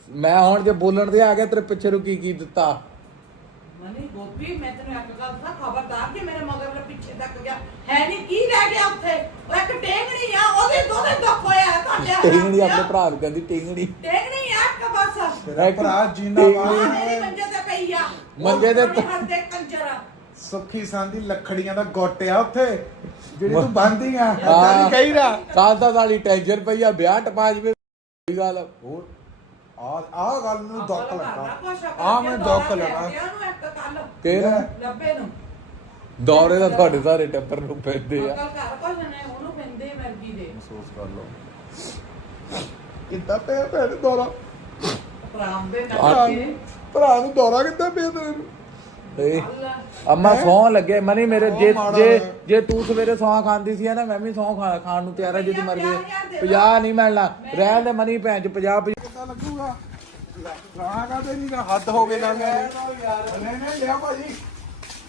ਮੈਂ ਹੁਣ ਜੇ ਬੋਲਣ ਤੇ ਆ ਗਿਆ ਤੇਰੇ ਪਿੱਛੇ ਨੂੰ ਕੀ ਕੀ ਦਿੱਤਾ? ਮਨੀ ਗੋਪੀ ਮੈਂ ਤੈਨੂੰ ਇੱਕ ਗੱਲ ਦੱਸਾਂ ਖਬਰਦਾਰ ਕਿ ਮੇਰੇ ਮਗਰ ਦੇ ਪਿੱਛੇ ਤੱਕ ਗਿਆ ਹੈ ਨਹੀਂ ਕੀ ਰਹਿ ਗਿਆ ਉੱਥੇ? ਉਹ ਇੱਕ ਟੇਂਗਣੀ ਆ ਉਹਦੇ ਦੋਨੇ ਦੁੱਖ ਹੋਇਆ ਹੈ ਤੁਹਾਡੇ ਦਿਆ। ਆਪਣੇ ਭਰਾ ਨੂੰ ਕਹਿੰਦੀ ਟਿੰਗੜੀ ਟੇਂਗਣੀ ਆ ਇੱਕ ਬਸ। ਤੇਰਾ ਭਰਾ ਜਿੰਦਾ ਵਾਲਾ ਮੇਰੀ ਮੰਜੇ ਤੇ ਪਈ ਆ। ਮੰਜੇ ਤੇ ਉਹ ਹਰਦੇ ਕੰਜਰ ਸੁੱਖੀ ਸੰਦੀ ਲੱਖੜੀਆਂ ਦਾ ਗੋਟ ਆ ਉੱਥੇ ਜਿਹੜੀ ਤੂੰ ਬੰਦੀ ਆ। ਏਦਾਂ ਨਹੀਂ ਕਹੀ ਰਾ ਕੱਲ ਤਾਂ ਸਾਡੀ ਟੈਨਸ਼ਨ ਪਈ ਆ ਵਿਆਹ ਟਪਾ ਜਵੇ। ਕੋਈ ਗੱਲ ਹੋਰ? ਆ ਆ ਗੱਲ ਨੂੰ ਦੁੱਖ ਲੱਗਾ। ਆ ਮੈਨੂੰ ਦੁੱਖ ਲੱਗਾ। ਕਿਹੜਾ ਲੱਭੇ ਨੂੰ। ਦੌਰੇ ਦਾ ਤੁਹਾਡੇ ਸਾਰੇ ਟੱਬਰ ਨੂੰ ਪੈਂਦੇ ਆ। ਅਕਲ ਕਰ ਕੁਛ ਨੇ ਉਹਨੂੰ ਪੈਂਦੇ ਮਰਜ਼ੀ ਦੇ। ਮਹਿਸੂਸ ਕਰ ਲਓ। ਕਿੱਦਾਂ ਪਿਆ ਭੈਣ ਦੌਰਾ? ਪ੍ਰਾਮ ਦੇ ਆ- ਕਰਕੇ ਭਰਾ ਨੂੰ ਦੌਰਾ ਕਿੱਦਾਂ ਪਿਆ ਤੈਨੂੰ ਏ ਅੰਮਾ ਸੌਂ ਲੱਗੇ। ਮਨੀ ਮੇਰੇ ਜੇ ਜੇ। ਜੇ ਤੂੰ ਸਵੇਰੇ ਸੌਂ ਖਾਂਦੀ ਸੀ ਨਾ ਮੈਂ ਵੀ ਸੌਂ ਖਾ ਖਾਣ ਨੂੰ ਤਿਆਰ ਆ ਜਿੱਦੀ ਮਰਜ਼ੀ 50 ਨਹੀਂ ਮਿਲਣਾ। ਰਹਿਣ ਦੇ ਮਨੀ ਭੈਣ ਚ 50 ਕਿੱਦਾਂ ਲੱਗੂਗਾ। ਗਾਣਾ ਕਾਦੇ ਨਹੀਂ ਦਾ ਹੱਦ ਹੋ ਗਏ ਗੱਲ ਨਹੀਂ ਨਹੀਂ ਲਿਆ ਭਾਜੀ।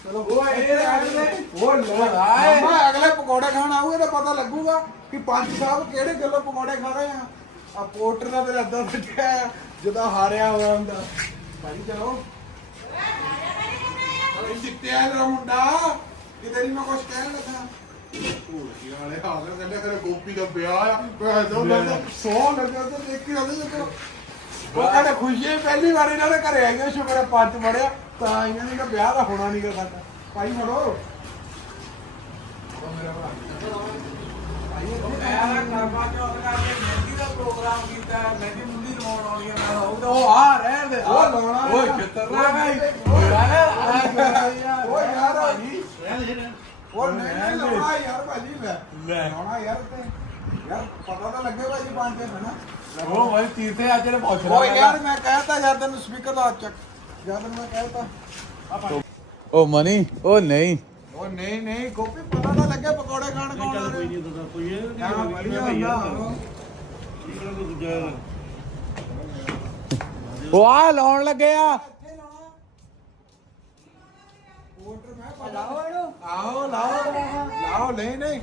ਚਲੋ ਉਹ ਇਹ ਉਹ ਲੈ ਆਏ ਅਗਲੇ ਪਕੌੜੇ ਖਾਣ ਆਊਗੇ ਤਾਂ ਪਤਾ ਲੱਗੂਗਾ ਕਿ ਪੰਜ ਸਾਹਿਬ ਕਿਹੜੇ ਕਿਲੋ ਪਕੌੜੇ ਖਾ ਰਹੇ ਆ। ਆ ਪੋਰਟਰ ਦਾ ਮੇਰਾ ਅੱਧਾ ਬੈਠਿਆ ਜਦੋਂ ਹਾਰਿਆ ਹੋਇਆ ਹੁੰਦਾ। ਭਾਜੀ ਚਲੋ। ਓਏ ਜਿੱਤਿਆ ਮੇਰਾ ਮੁੰਡਾ। ਕਿਤੇ ਨਹੀਂ ਮੈਂ ਕੁਝ ਕਹਿਣ ਲੱਗਾ। ਭੂਲਕੀ ਵਾਲੇ ਹਾਜ਼ਰ ਕਹਿੰਦੇ ਕਰੇ ਗੋਪੀ ਦਾ ਵਿਆਹ ਆ ਮੈਂ ਤਾਂ ਮੈਂ ਸੌ ਲੱਗਾ ਤੇ ਦੇਖ ਕੇ ਆਉਂਦੇ ਜਦੋਂ ਉਹ ਕਹਿੰਦੇ ਖੁਸ਼ੀ ਹੈ, ਪਹਿਲੀ ਵਾਰ ਇਹਨਾਂ ਦੇ ਘਰੇ ਆਈਆਂ ਸ਼ੁਕਰ ਹੈ ਪੰਜ ਮੜਿਆ ਤਾਂ ਇਹਨਾਂ ਨੇ ਕਿਹਾ ਵਿਆਹ ਦਾ ਹੋਣਾ ਨਹੀਂਗਾ ਸਾਡਾ। ਭਾਈ ਮੜੋ ਉਹ ਮੇਰਾ ਭਰਾ। ਭਾਈ ਇਹ ਮੈਂ ਕਰਵਾ ਚੌਥ ਕਰਕੇ ਮਹਿੰਦੀ ਦਾ ਪ੍ਰੋਗਰਾਮ ਕੀਤਾ ਮਹਿੰਦੀ ਮੁੰਦੀ ਲਵਾਉਣ ਆਉਣੀ ਆ ਮੈਂ ਉਹ ਆ ਰਹਿਣ ਦੇ ਉਹ ਲਾਉਣਾ ਓਏ ਨਾ। ਕਿਤੇ ਉਹ ਯਾਰ ਉਹ ਨਹੀਂ ਨਹੀਂ ਲਾਉਣਾ ਯਾਰ ਭਾਜੀ ਲੈ। ਲਾਉਣਾ ਯਾਰ ਤੇ। ਯਾਰ ਪਤਾ ਤਾਂ ਲੱਗੇ ਭਾਜੀ ਪੰਜ ਦਿਨ। ਨਾ ਉਹ ਭਾਈ ਤੀਰਥੇ ਅੱਜ ਨੇ ਪੁੱਛ ਓ ਯਾਰ ਮੈਂ ਕਹਿਤਾ ਯਾਰ ਤੈਨੂੰ ਸਪੀਕਰ ਲਾ ਚੱਕ। ਯਾਰ ਤੈਨੂੰ ਮੈਂ ਕਹਿਤਾ ਉਹ ਮਨੀ ਉਹ ਨਹੀਂ। ਉਹ ਨਹੀਂ ਨਹੀਂ ਗੋਪੀ ਪਤਾ ਤਾਂ ਲੱਗੇ ਪਕੌੜੇ ਖਾਣ ਕੌਣ ਆ ਕੋਈ ਨਹੀਂ ਕੋਈ ਇਹ ਵਧੀਆ ਹੁੰਦਾ। ਉਹ ਆ ਲਾਉਣ ਲੱਗੇ ਆ। ਆਓ ਲਾਓ। ਲਾਓ ਨਹੀਂ ਨਹੀਂ।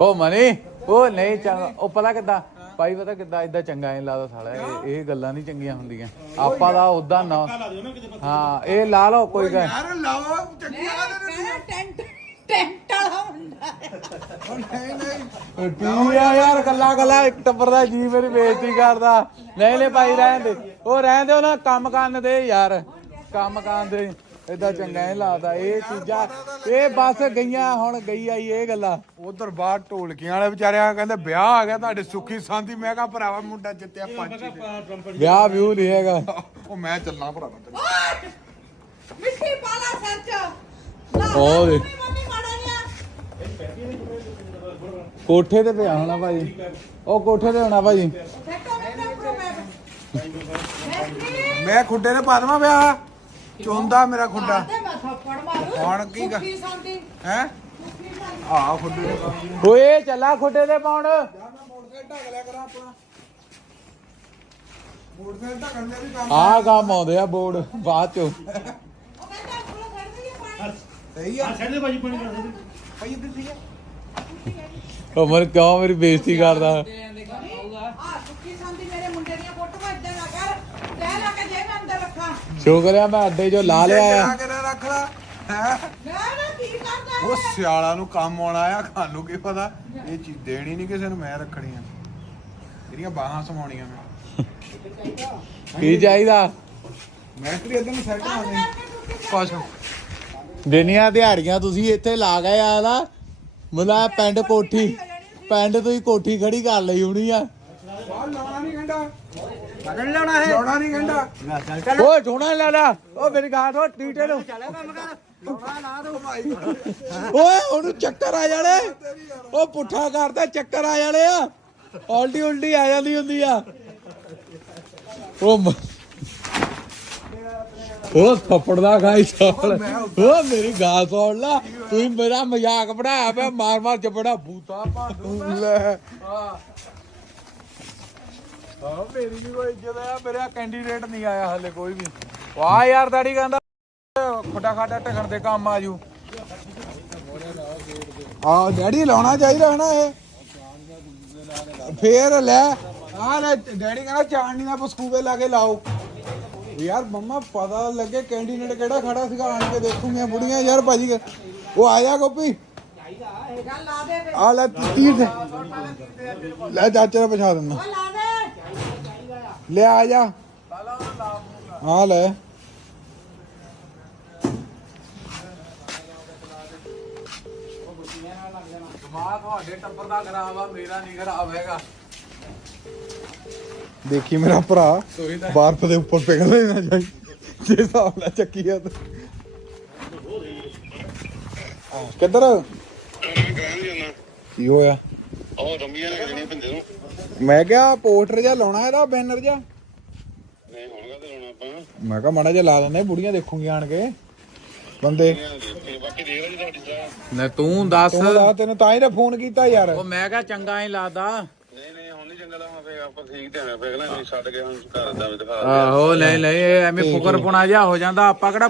ਉਹ ਮਨੀ ਉਹ ਨਹੀਂ ਚੰਗਾ ਉਹ ਪਤਾ ਕਿੱਦਾਂ? ਭਾਈ ਪਤਾ ਕਿੱਦਾਂ? ਇਦਾਂ ਚੰਗਾ ਨਹੀਂ ਲੱਗਦਾ ਸਾਲਾ ਇਹ ਇਹ ਗੱਲਾਂ ਨਹੀਂ ਚੰਗੀਆਂ ਹੁੰਦੀਆਂ। ਆਪਾਂ ਦਾ ਉਦਾਂ ਨਾ ਹਾਂ ਇਹ ਲਾ ਲਓ ਕੋਈ ਗੱਲ ਯਾਰ ਲਾਓ। ਚੰਗੀ ਆ ਕਹਿੰਦਾ ਟੈਂਟ ਟੈਂਟ ਵਾਲਾ ਹੁੰਦਾ ਹੈ। ਉਹ ਨਹੀਂ ਨਹੀਂ। ਕੀ ਆ ਯਾਰ। ਗੱਲਾਂ ਗੱਲਾਂ ਇੱਕ ਟੱਬਰ ਦਾ ਜੀ ਮੇਰੀ ਬੇਇੱਜ਼ਤੀ ਕਰਦਾ। ਨਹੀਂ ਨਹੀਂ ਭਾਈ ਰਹਿਣ ਦੇ। ਉਹ ਰਹਿਣ ਦੇ ਉਹਨਾਂ ਕੰਮ ਕਰਨ ਦੇ ਯਾਰ। ਕੰਮ ਕਰਨ ਦੇ। ਇਦਾਂ ਚੰਗਾ ਨਹੀਂ ਲੱਗਦਾ। ਇਹ ਚੀਜ਼ਾਂ ਇਹ ਬਸ ਗਈਆਂ ਹੁਣ ਗਈ ਆਈ ਇਹ ਗੱਲਾਂ। ਉਧਰ ਬਾਹਰ ਢੋਲਕੀਆਂ ਵਾਲੇ ਵਿਚਾਰਿਆਂ ਕਹਿੰਦੇ ਵਿਆਹ ਆ ਗਿਆ ਤੁਹਾਡੇ ਸੁੱਖੀ ਸਾਂਦੀ। ਮੈਂ ਕਿਹਾ ਭਰਾਵਾ ਮੁੰਡਾ ਜਿੱਤਿਆ ਪੰਜ ਵਿਆਹ ਵਿਊ ਨਹੀਂ ਹੈਗਾ। ਉਹ ਮੈਂ ਚੱਲਣਾ ਭਰਾਵਾ ਮਿੱਟੀ ਪਾਲਾ ਸਿਰ ਚ ਲਾ ਉਹ ਕੋਠੇ ਤੇ ਪਿਆ ਹੋਣਾ ਭਾਜੀ ਉਹ ਕੋਠੇ ਤੇ ਹੋਣਾ ਭਾਜੀ ਮੈਂ ਖੁੱਡੇ ਨੇ ਪਾ ਦੇਵਾਂ ਵਿਆਹ? ਚੁੰਦਾ ਮੇਰਾ ਖੁੱਡਾ? ਤੇ ਮੈਂ ਥੱਪੜ ਮਾਰੂ। ਹੁਣ ਕੀ ਸੰਦੀ। ਹੈ? ਸੰਦੀ। ਆ ਖੁੱਡੇ ਪਾ ਦੇਵਾਂ ਓਏ ਚੱਲਾ ਖੋਟੇ ਤੇ ਪਾਉਣ। ਮੈਂ ਮੋਟਰਸਾਈਕਲ ਢੱਕ ਲਿਆ ਕਰਾਂ ਆਪਣਾ। ਮੋਟਰਸਾਈਕਲ ਢੱਕਣ ਦੇ ਵੀ ਕੰਮ ਆਹ ਕੰਮ ਆਉਂਦੇ ਆ ਬੋਰਡ ਬਾਅਦ ਚ। ਉਹ ਕਹਿੰਦਾ ਉੱਪਰੋਂ ਛੱਡ ਦਈਏ ਪਾਣੀ ਸਹੀ ਆ। ਛੱਡੇ ਭਾਜੀ ਪਾਣੀ ਕਰ ਦੇ। ਭਾਈ ਦਿੱਤੀ ਆ ਉਮਰ ਕਿਉਂ ਮੇਰੀ ਬੇਇੱਜ਼ਤੀ ਕਰਦਾ? ਆ ਸੁੱਖੀ ਸੰਦੀ ਮੇਰੇ ਮੁੰਡੇ ਦੀਆਂ ਫੋਟੋਆਂ ਇੱਦਾਂ ਨਾ ਕਰ ਲੈ ਲਾ ਕੇ ਜੇ ਮੈਂ ਅੰਦਰ ਰੱਖਾਂ ਸ਼ੁਕਰ ਆ ਮੈਂ ਅੱਡੇ ਚੋਂ ਲਾ ਲਿਆ ਆ। ਕੇ ਰੱਖ ਲਾ? ਹੈ? ਮੈਂ ਨਾ ਕੀ ਕਰਦਾ ਉਹ ਸਿਆਲਾਂ ਨੂੰ ਕੰਮ ਆਉਣਾ ਆ ਖਾਨੂੰ ਕੀ ਪਤਾ? ਇਹ ਚੀਜ਼ ਦੇਣੀ ਨਹੀਂ ਕਿਸੇ ਨੂੰ ਮੈਂ ਰੱਖਣੀ ਆ। ਇਹਦੀਆਂ ਬਾਹਾਂ ਸਮਾਉਣੀਆਂ ਮੈਂ। ਕੀ ਚਾਹੀਦਾ? ਮੈਸਤਰੀ ਇਦਾਂ ਨੂੰ ਸੈੱਟ ਆਉਂਦੇ ਕੁਛ ਦਿਨੀਆਂ ਦਿਹਾੜੀਆਂ ਤੁਸੀਂ ਇੱਥੇ ਲਾ ਗਏ ਆ ਨਾ। ਮਲਾ ਪਿੰਡ ਕੋਠੀ ਪਿੰਡ ਤੁਸੀਂ ਕੋਠੀ ਖੜੀ ਕਰ ਲਈ ਹੋਣੀ ਆ। ਹੈ ਨਹੀਂ ਕਹਿੰਦਾ। ਓਏ ਸੋਹਣਾ ਲਾ ਲਾ। ਓ ਮੇਰੀ ਗਾਂ ਤੋਂ ਟੀਟੇ ਨੂੰ ਓਏ ਉਹਨੂੰ ਚੱਕਰ ਆ ਜਾਣੇ। ਉਹ ਪੁੱਠਾ ਕਰਦਾ ਚੱਕਰ ਆ ਜਾਣੇ ਆ। ਉਲਟੀ ਉਲਟੀ ਆ ਜਾਂਦੀ ਹੁੰਦੀ ਆ। ਉਹ ਉਹ ਥੱਪੜ ਦਾ ਖਾਈ ਸਾਲ ਉਹ ਮੇਰੀ ਗਾਲ ਸੁਣ ਲਾ। ਤੂੰ ਮੇਰਾ ਮਜ਼ਾਕ ਬਣਾਇਆ ਪਿਆ ਮਾਰ ਮਾਰ ਚਪੜਾ ਬੂਤਾ ਭਾਂਡੂ ਲੈ। ਹਾਂ। ਮੇਰੀ ਵੀ ਕੋਈ ਇੱਜ਼ਤ ਆ ਮੇਰਾ ਕੈਂਡੀਡੇਟ ਨਹੀਂ ਆਇਆ ਹਲੇ ਕੋਈ ਵੀ। ਵਾਹ ਯਾਰ ਦਾੜੀ ਕਹਿੰਦਾ ਖੋਟਾ ਖਾਟਾ ਟਕਣ ਦੇ ਕੰਮ ਆਜੂ ਆ ਡੈਡੀ ਲਾਉਣਾ ਚਾਹੀਦਾ ਹਨਾ ਇਹ। ਫੇਰ ਲੈ ਆ ਲੈ ਡੈਡੀ ਕਹਿੰਦਾ ਚਾਣਨੀ ਦਾ ਪਸਕੂਵੇ ਲਾ ਕੇ ਲਾਓ। ਯਾਰ ਮੰਮਾ ਪਤਾ ਲੱਗੇ ਕੈਂਡੀਡੇਟ ਕਿਹੜਾ ਖੜਾ ਸੀਗਾ ਆਣ ਕੇ ਦੇਖੂਗੀਆਂ ਬੁੜੀਆਂ। ਯਾਰ ਭਾਜੀ ਉਹ ਆਇਆ ਗੋਪੀ। ਆ ਲੈ ਤੀਰ ਲੈ ਚਾਚੇ ਦਾ ਪਛਾ ਦਿੰਦਾ ਲਾ ਆ ਜਾ। ਆ ਲੈ। ਦਿਮਾਗ ਤੁਹਾਡੇ ਟੱਬਰ ਦਾ ਖਰਾਬ ਆ ਮੇਰਾ ਨਹੀਂ ਖਰਾਬ ਹੈਗਾ। ਦੇਖੀ ਮੇਰਾ ਭਰਾ ਬਰਫ ਦੇ ਉੱਪਰ ਪਿਘਲੇ ਨਾ ਜਾਈ। ਜੇ ਹਿਸਾਬ ਨਾਲ ਚੱਕੀ ਆ ਤੇ। ਕਿੱਧਰ? ਕੀ ਹੋਇਆ? ਉਹ ਰੰਮੀਆਂ ਲੱਗ ਜਣੀ ਬੰਦੇ ਨੂੰ। ਮੈਂ ਕਿਹਾ ਪੋਸਟਰ ਜਿਹਾ ਲਾਉਣਾ ਇਹਦਾ ਬੈਨਰ ਜਿਹਾ। ਨਹੀਂ ਹੋਣਗਾ ਤੇ ਹੁਣ ਆਪਾਂ? ਮੈਂ ਕਿਹਾ ਮਾੜਾ ਜਿਹਾ ਲਾ ਦਿੰਦੇ ਬੁੜੀਆਂ ਦੇਖੂਗੀਆਂ ਆਣ ਕੇ। ਬੰਦੇ। ਤੇ ਬਾਕੀ ਦੇਖ ਲਓ ਜੀ ਤੁਹਾਡੀ ਚਾਹ ਨੇ ਤੂੰ ਦੱਸ ਤੂੰ ਤੈਨੂੰ ਤਾਂ ਹੀ ਤਾਂ ਫੋਨ ਕੀਤਾ ਯਾਰ। ਉਹ ਮੈਂ ਕਿਹਾ ਚੰਗਾ ਹੀ ਲੱਗਦਾ ਨਹੀਂ ਨਹੀਂ ਹੁਣ ਨਹੀਂ ਚੰਗਾ ਲਾਉਣਾ ਫੇਰ ਆਪਾਂ ਠੀਕ ਤੇ ਆਣਾ ਫੇਰ ਨਾ ਛੱਡ ਕੇ ਹੁਣ ਘਰ ਦਾ ਵੀ ਦਿਖਾ ਆਹੋ ਨਹੀਂ ਨਹੀਂ ਇਹ ਐਵੇਂ ਫੁਕਰ ਪੁਣਾ ਜਿਹਾ ਹੋ ਜਾਂਦਾ ਆਪਾਂ ਕਿਹੜਾ